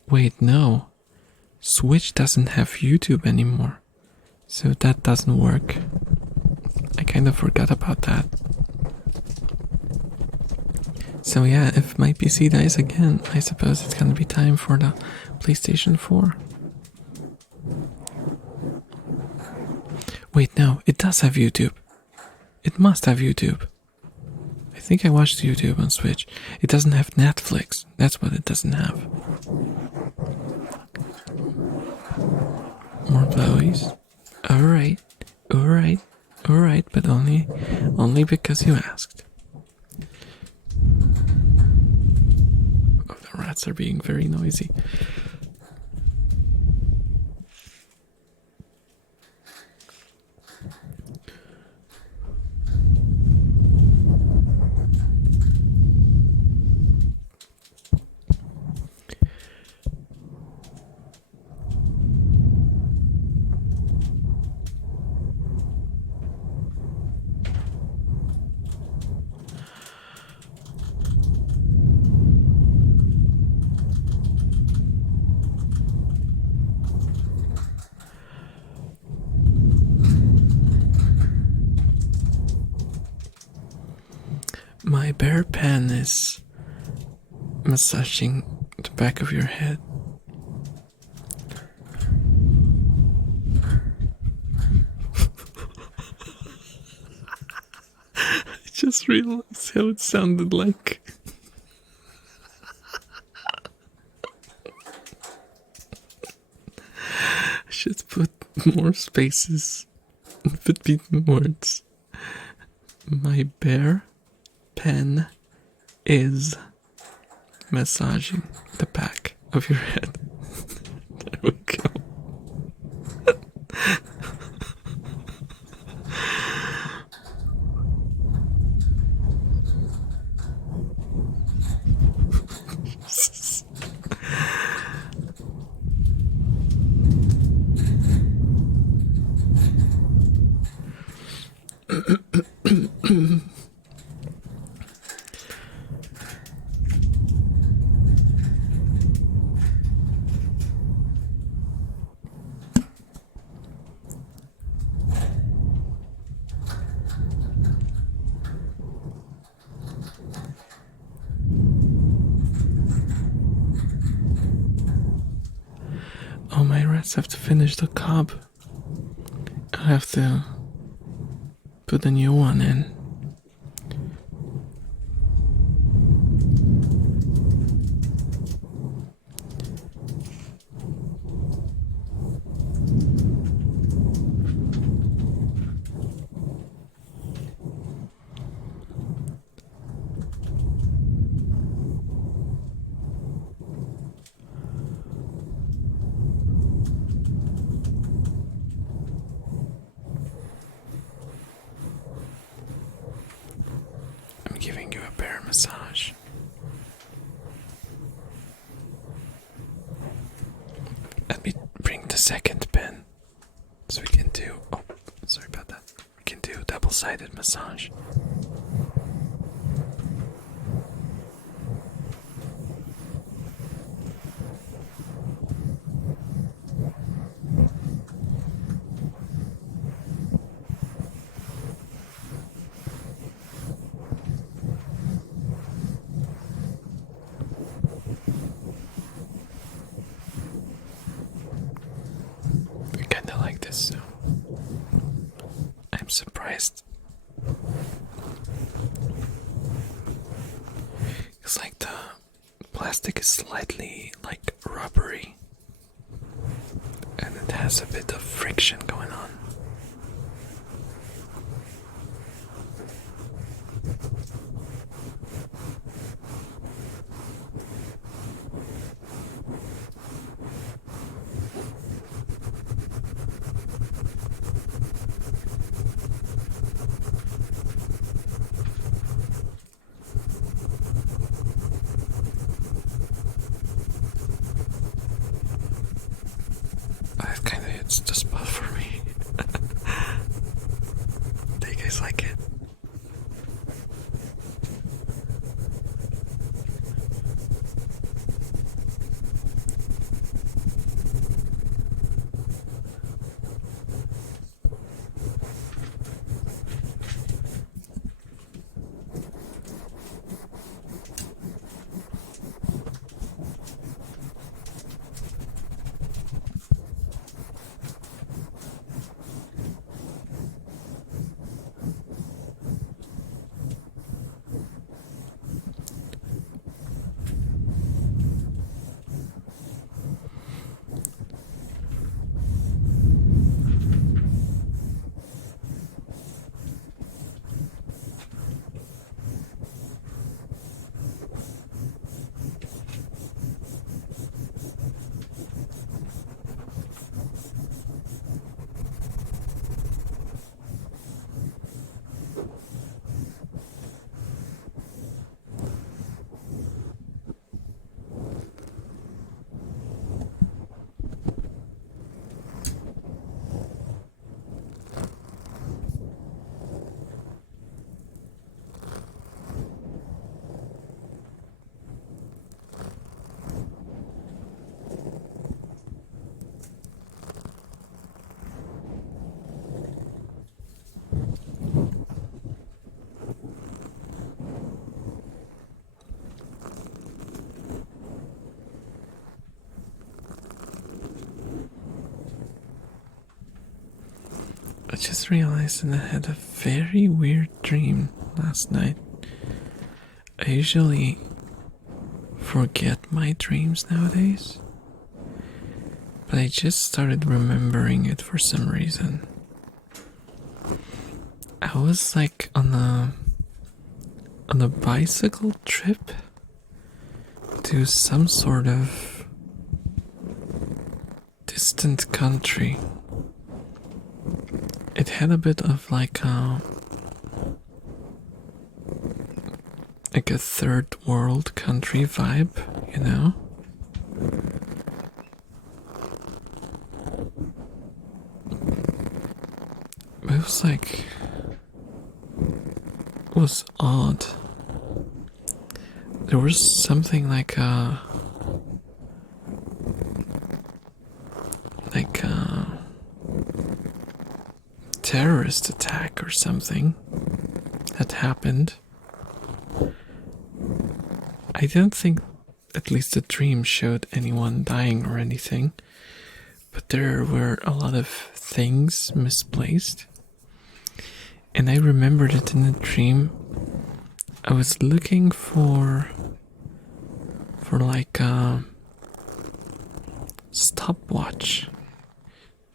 Wait, no. Switch doesn't have YouTube anymore. So that doesn't work. I kind of forgot about that. So yeah, if my PC dies again, I suppose it's gonna be time for the PlayStation 4. Wait, no, it does have YouTube. It must have YouTube. I think I watched YouTube on Switch. It doesn't have Netflix. That's what it doesn't have. More blowies. Alright, alright, alright, but only because you asked. Oh, the rats are being very noisy. My bare pen is massaging the back of your head. I just realized how it sounded like. I should put more spaces between the words. My bare pen is massaging the back of your head. There we go. Oh, my rats have to finish the cob. I have to put a new one in. I'm giving you a bear massage. Let me bring the second pen so we can do. Oh, sorry about that. We can do double-sided massage. I kinda like this, so I'm surprised. It's like the plastic is slightly like rubbery, and it has a bit of friction going on. That kind of hits the spot for me. Do you guys like it? just realized that I had a very weird dream last night. I usually forget my dreams nowadays, but I just started remembering it for some reason. I was like on a bicycle trip to some sort of distant country. It had a bit of like a third world country vibe, you know? But it was odd. There was something like a terrorist attack or something that happened. I don't think, at least the dream showed anyone dying or anything, but there were a lot of things misplaced. And I remembered it in the dream. I was looking for like a stopwatch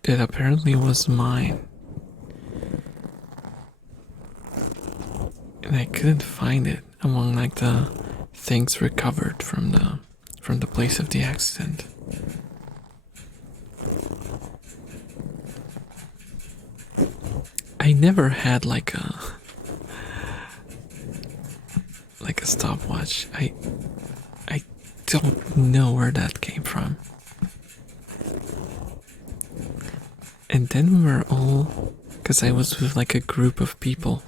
that apparently was mine. And I couldn't find it among like the things recovered from the place of the accident. I never had like a stopwatch. I don't know where that came from. And then we were all, because I was with like a group of people.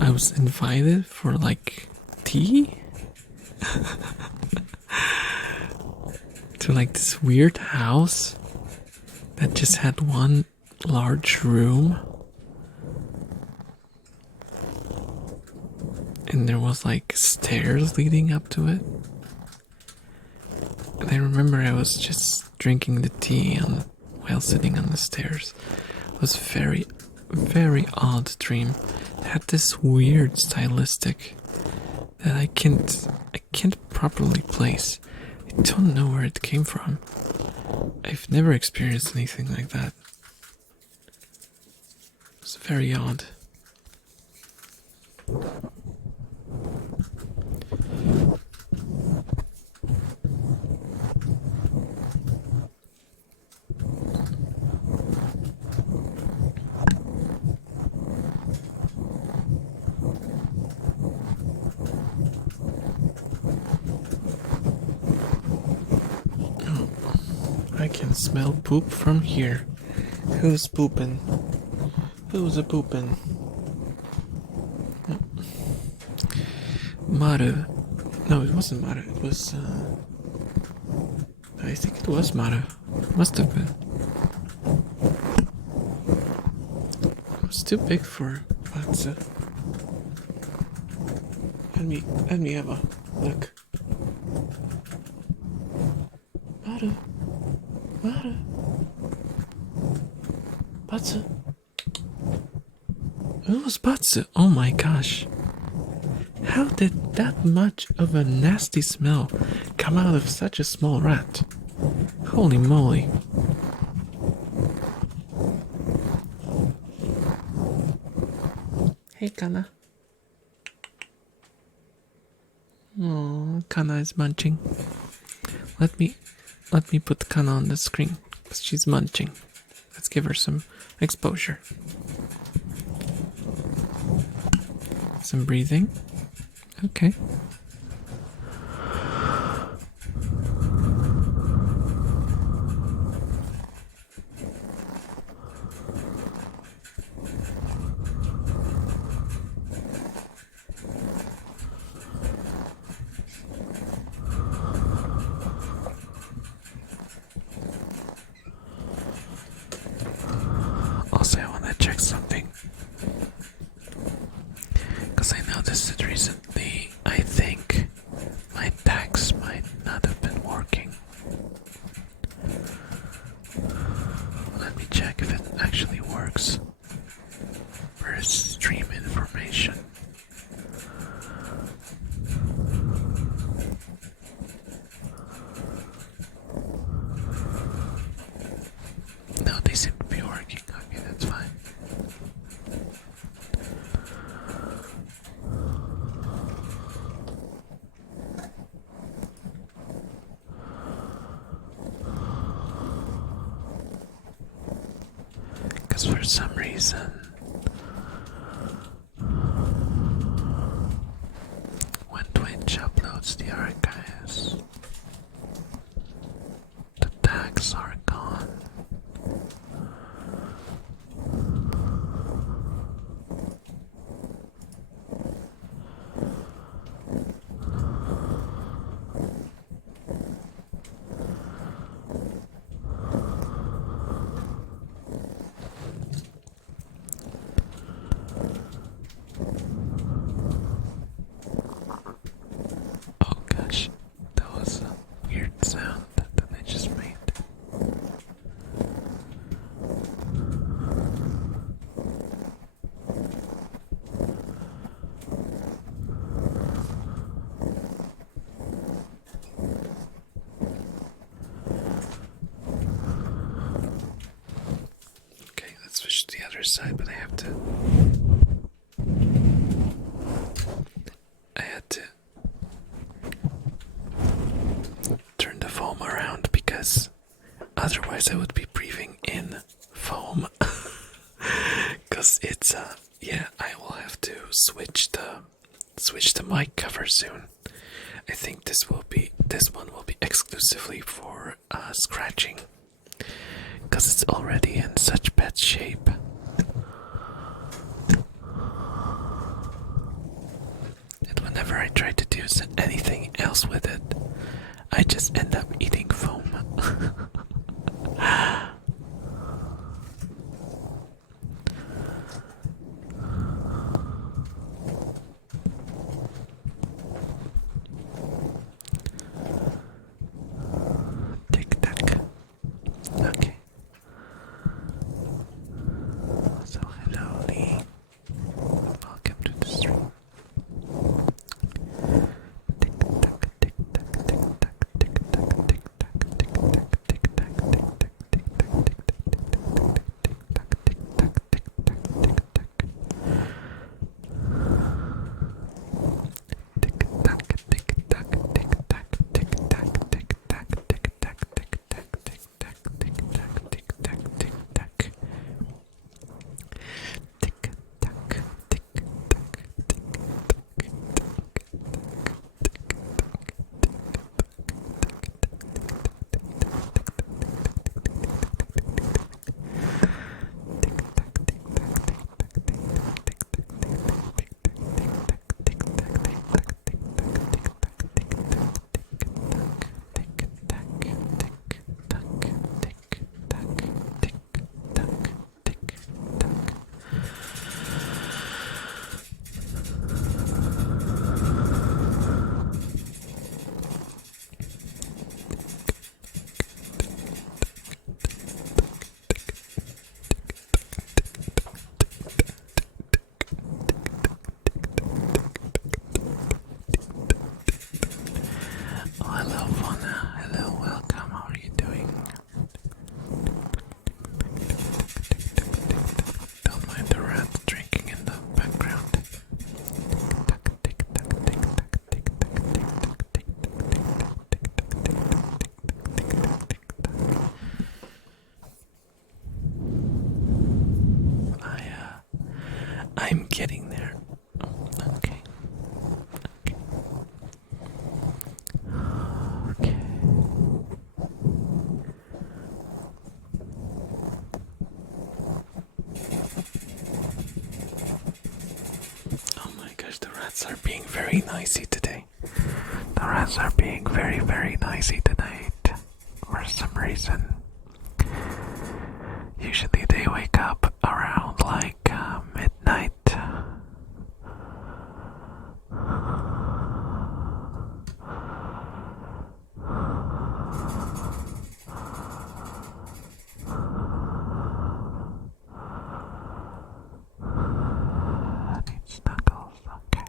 I was invited for like tea to like this weird house that just had one large room, and there was like stairs leading up to it. And I remember I was just drinking the tea while sitting on the stairs. It was very, very odd dream. It had this weird stylistic that I can't properly place. I don't know where it came from. I've never experienced anything like that. It's very odd. I can smell poop from here. Who's pooping? Who's a pooping? Maru. No, it wasn't Maru. It was, I think it was Maru. Must have been. It was too big for Batsu. Let me have a look. Maru. Maru. Batsu. It was Batsu. Oh my gosh. How did that much of a nasty smell come out of such a small rat? Holy moly. Hey, Kana. Oh, Kana is munching. Let me put Kana on the screen because she's munching. Let's give her some exposure. Some breathing. Okay. Also, I want to check something. Because I noticed it recently. I think my tags might not have been working. Let me check if it actually reason, when Twitch uploads the archives, the tags are gone. Oh gosh, that was a weird sound that I just made. Okay, let's switch to the other side, but I had to turn the foam around because otherwise I would be breathing in foam. Because it's yeah, I will have to switch the mic cover soon. I think this one will be exclusively for scratching because it's already in such bad shape. And whenever I try to do anything else with it, I just end up eating foam. Tic tac. Okay. So hello Lee. Welcome to the stream. Tick tac, tick tac, tick tac, tick tac, tick tac, tick tac, tick tac, tick tac, tick tac, tick tac, tick tac, tick tac, tick tac, tick tac. Tick tac, tick tac, tick tac, tick tac, tick tac, tick tac, tick tac, tick tac, tick tac, tick tac, tick tac. Tick tac, tick Oh, hello, Fauna. Hello, welcome. How are you doing? Don't mind the rat drinking in the background. I'm getting there. Okay. Okay. Oh my gosh, the rats are being very noisy today. The rats are being very, very noisy tonight. For some reason. Usually they wake up around like midnight. I need snuggles, okay.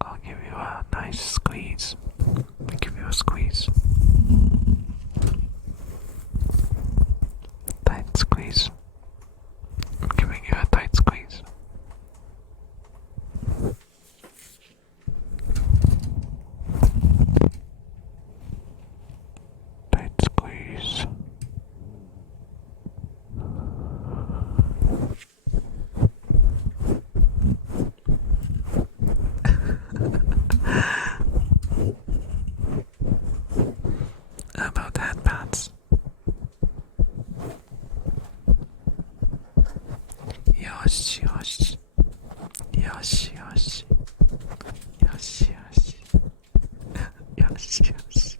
I'll give you a nice squeeze. I'll give you a squeeze. Tight squeeze. I'm giving you a tight squeeze. Tight squeeze. Yoshi, Yoshi. Yoshi, Yoshi. Yoshi, Yoshi.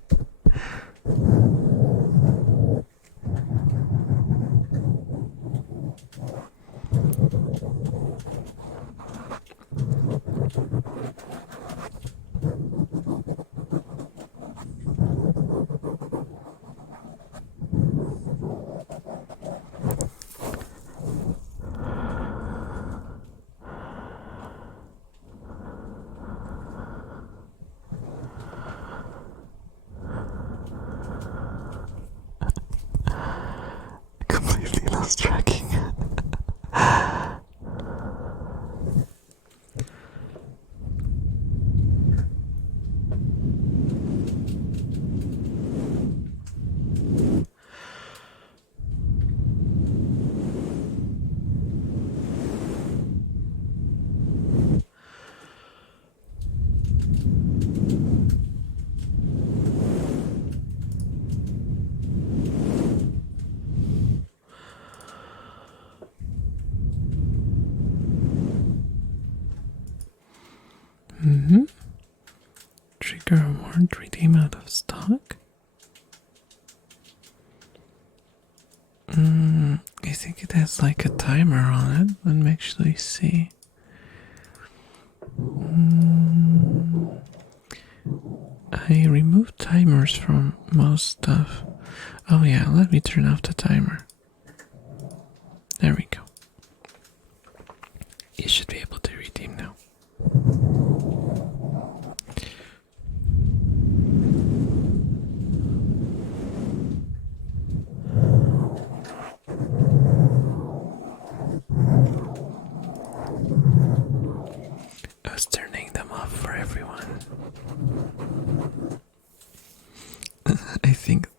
Completely lost tracking. Trigger award redeem out of stock. I think it has like a timer on it. Let me actually see. I removed timers from most stuff. Oh yeah, let me turn off the timer. There we go. You should be able to redeem now. I was turning them off for everyone.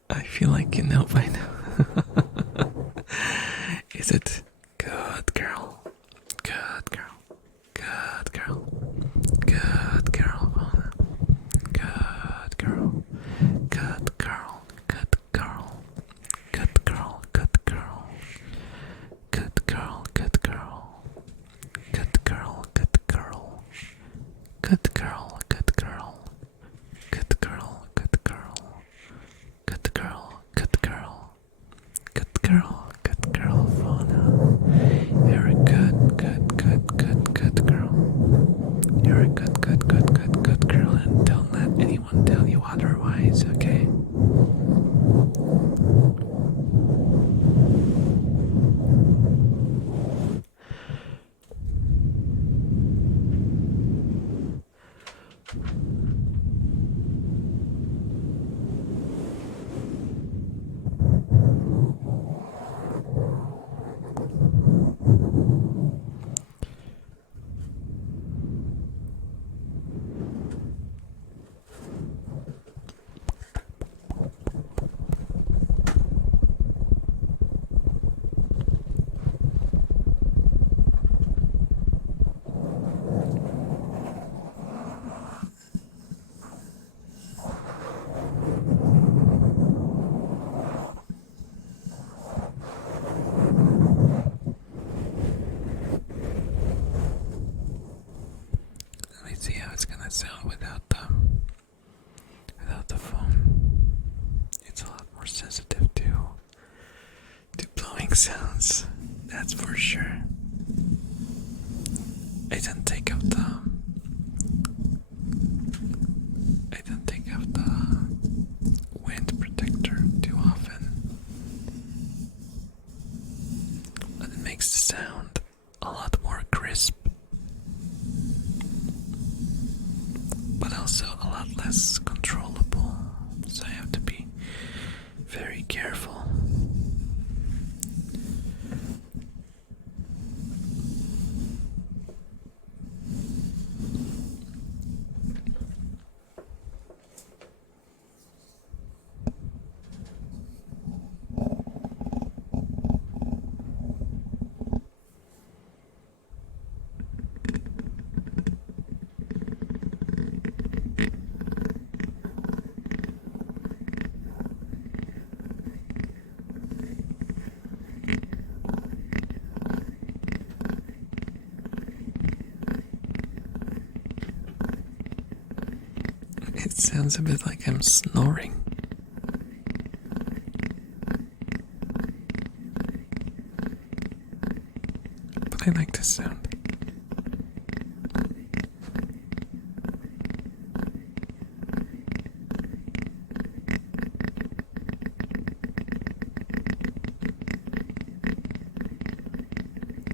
I feel like you know by now. Is it good girl? Good girl. Good girl. Good girl, Mona. Good girl. Good girl. Good girl. Good girl. Good girl. Good girl. Good girl. Good girl. Good girl. Good girl. Good girl. Good girl. Good girl. Good girl. Good girl. Good girl. Good girl, Fauna. You're a good girl. You're a good girl, and don't let anyone tell you otherwise, okay? See how it's gonna sound without the phone. It's a lot more sensitive to blowing sounds. That's for sure. I don't take off the wind protector too often, and it makes the sound a lot more crisp. But also a lot less controllable, so I have to be very careful. It sounds a bit like I'm snoring. But I like this sound.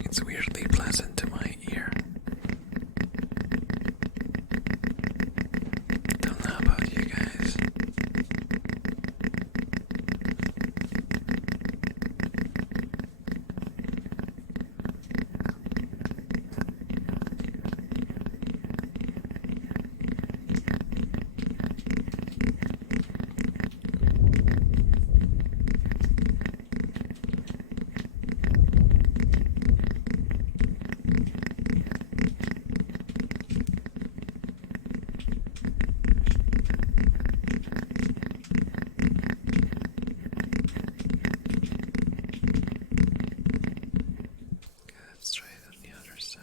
It's weirdly pleasant to my ear. Don't know about you guys. Let's try it on the other side.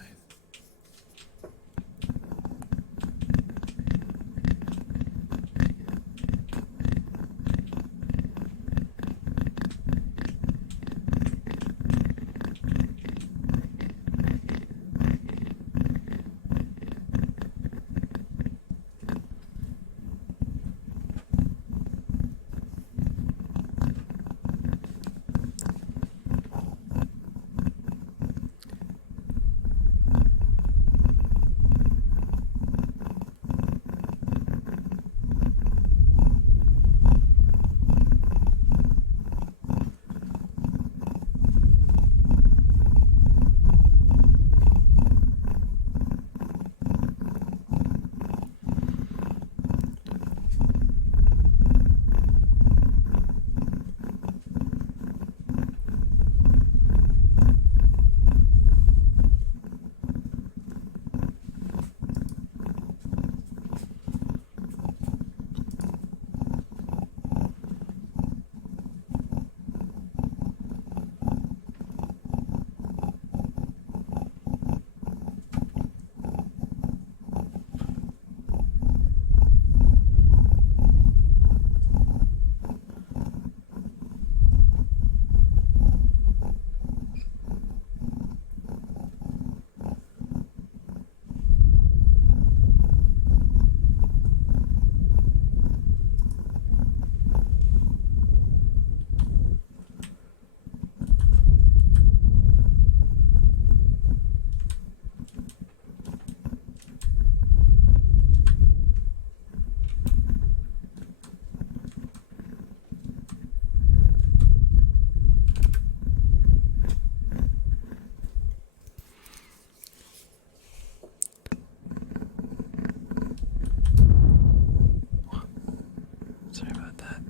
Sorry about that.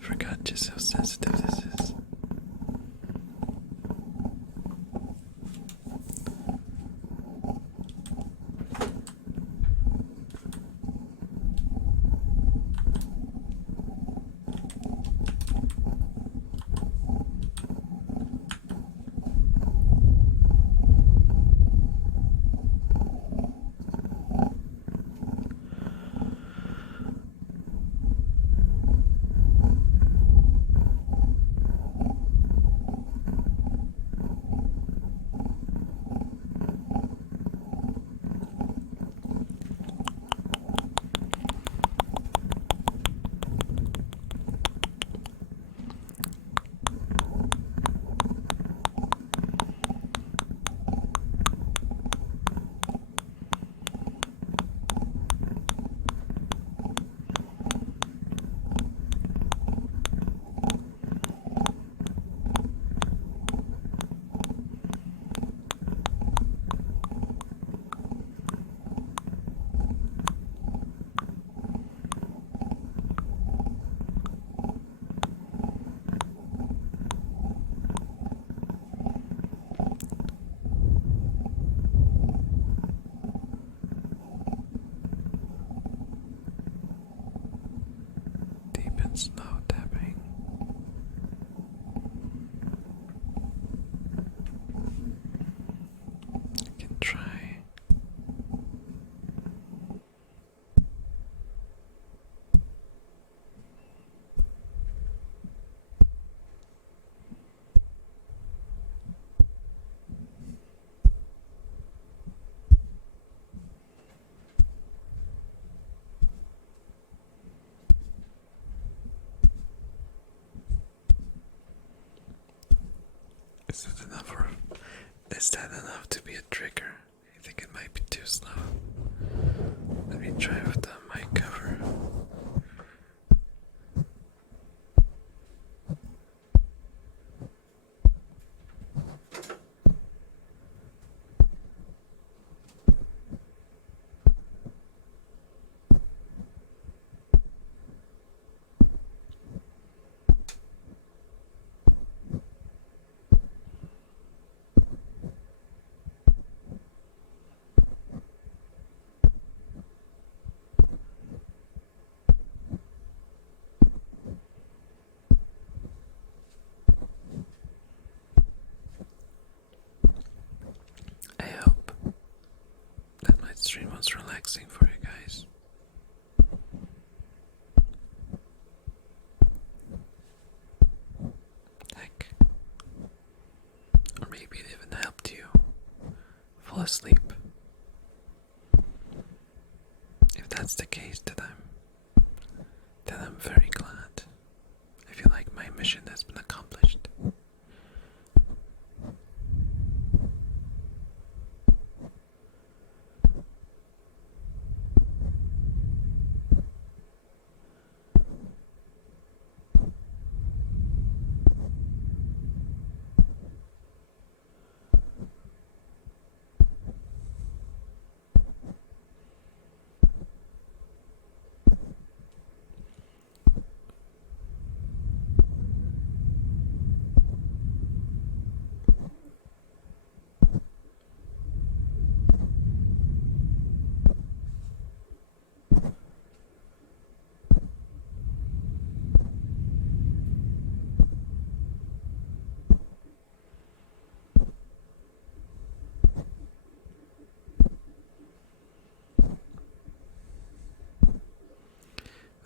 Forgot just how sensitive this is. Deep and slow tapping. I can try. Is that enough or is that enough to be a trigger? I think it might be too slow. Let me try with the mic cover. I hope that my stream was relaxing for you guys. Heck. Or maybe it even helped you fall asleep. If that's the case, then I'm very glad. I feel like my mission has been accomplished.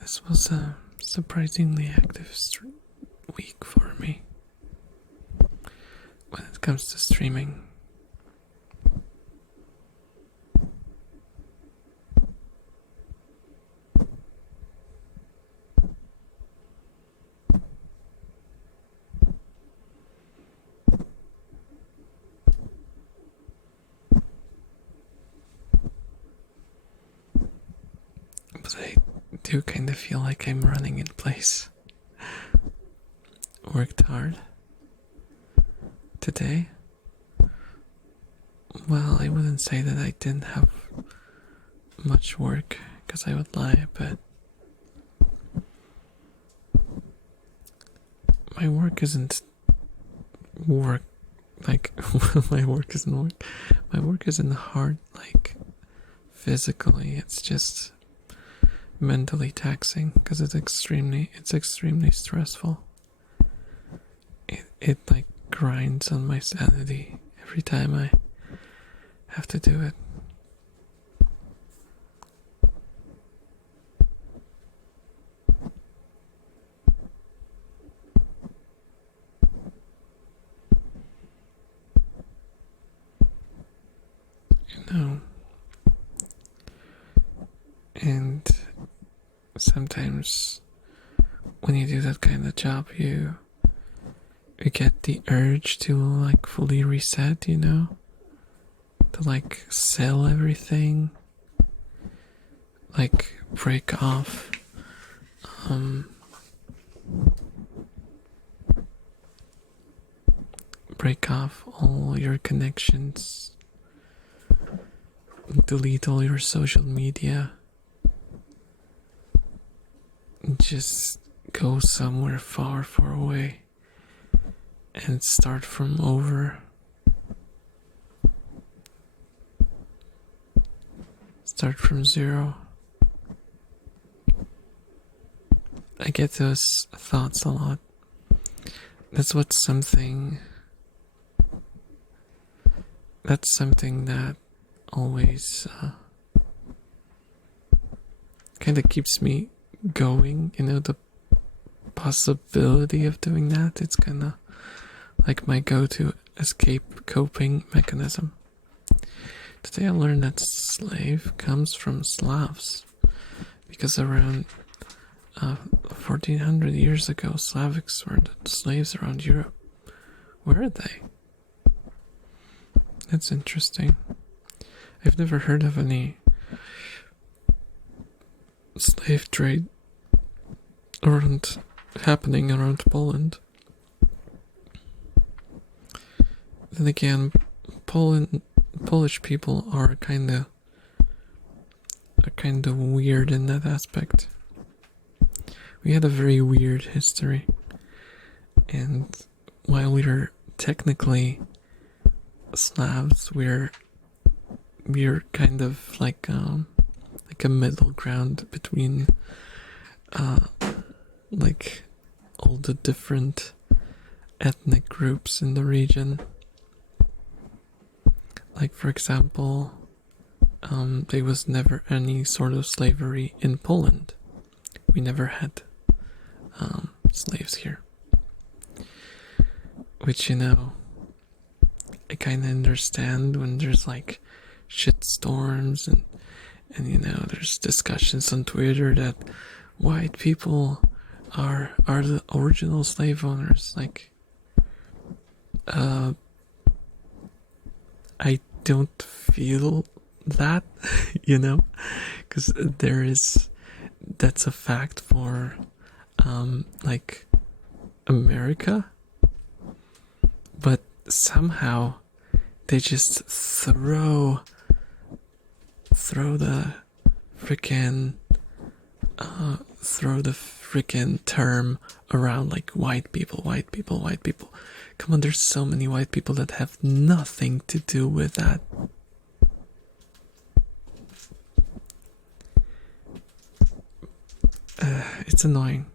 This was a surprisingly active week for me when it comes to streaming. But I do kind of feel like I'm running in place. Worked hard today. Well, I wouldn't say that I didn't have much work, because I would lie, but my work isn't work. Like, my work isn't work. My work isn't hard, like, physically. It's just mentally taxing because it's extremely stressful. It like grinds on my sanity every time I have to do it. You know, and sometimes when you do that kind of job, you get the urge to like fully reset, you know, to like sell everything, like break off all your connections, delete all your social media, just go somewhere far, far away and start from over. Start from zero. I get those thoughts a lot. That's something that always kind of keeps me going, you know, the possibility of doing that. It's kind of like my go-to escape coping mechanism. Today I learned that slave comes from Slavs, because around 1400 years ago, Slavics were the slaves around Europe. Where are they? That's interesting. I've never heard of any slave trade around happening around Poland. Then again, Polish people are kinda weird in that aspect. We had a very weird history, and while we're technically Slavs, we're kind of like a middle ground between like all the different ethnic groups in the region. Like, for example, there was never any sort of slavery in Poland. We never had slaves here. Which, I kind of understand when there's like shit storms and there's discussions on Twitter that white people are the original slave owners. Like, I don't feel that, because that's a fact for like America, but somehow they just throw the freaking term around like white people. Come on, there's so many white people that have nothing to do with that. It's annoying,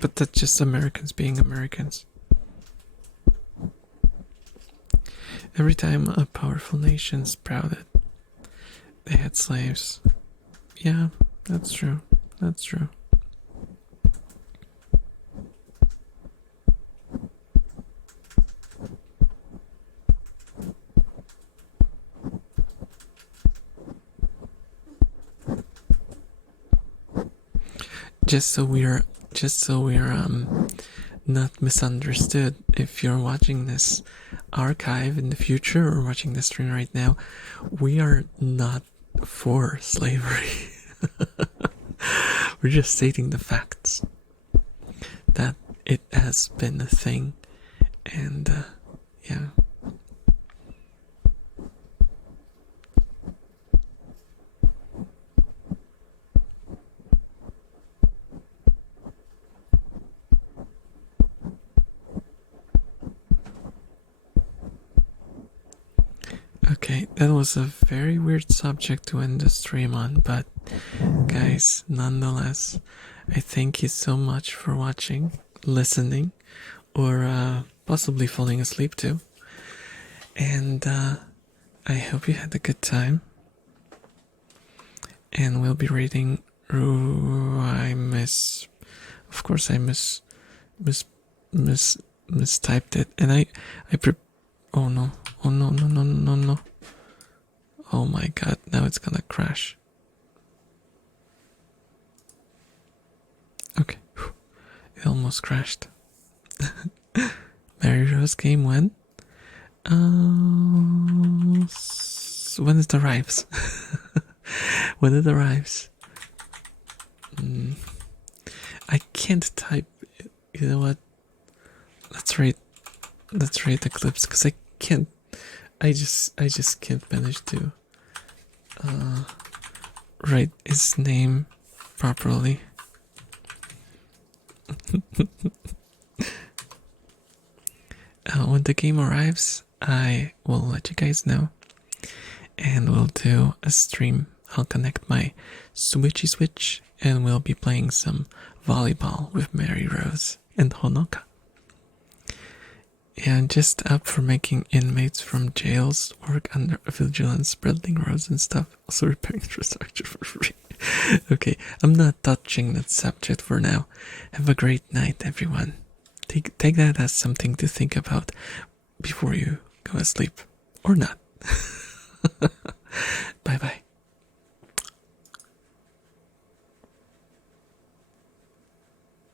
but that's just Americans being Americans. Every time a powerful nation sprouted, they had slaves. Yeah, that's true. Just so we're not misunderstood, if you're watching this archive in the future or watching this stream right now, we are not for slavery. We're just stating the facts that it has been a thing, and yeah. Okay, that was a very weird subject to end the stream on, but guys, nonetheless, I thank you so much for watching, listening, or possibly falling asleep too. And I hope you had a good time. And we'll be reading of course I mistyped it, and oh no. Oh my god, now it's gonna crash. Okay, it almost crashed. Mary Rose game when? When it arrives. When it arrives. I can't type. You know what? Let's rate the clips, because I can't. I just can't manage to write his name properly. When the game arrives, I will let you guys know, and we'll do a stream. I'll connect my Switch, and we'll be playing some volleyball with Mary Rose and Honoka. And just up for making inmates from jails work under vigilance, spreading roads and stuff. Also repairing infrastructure for free. Okay, I'm not touching that subject for now. Have a great night, everyone. Take that as something to think about before you go asleep. Or not. Bye bye.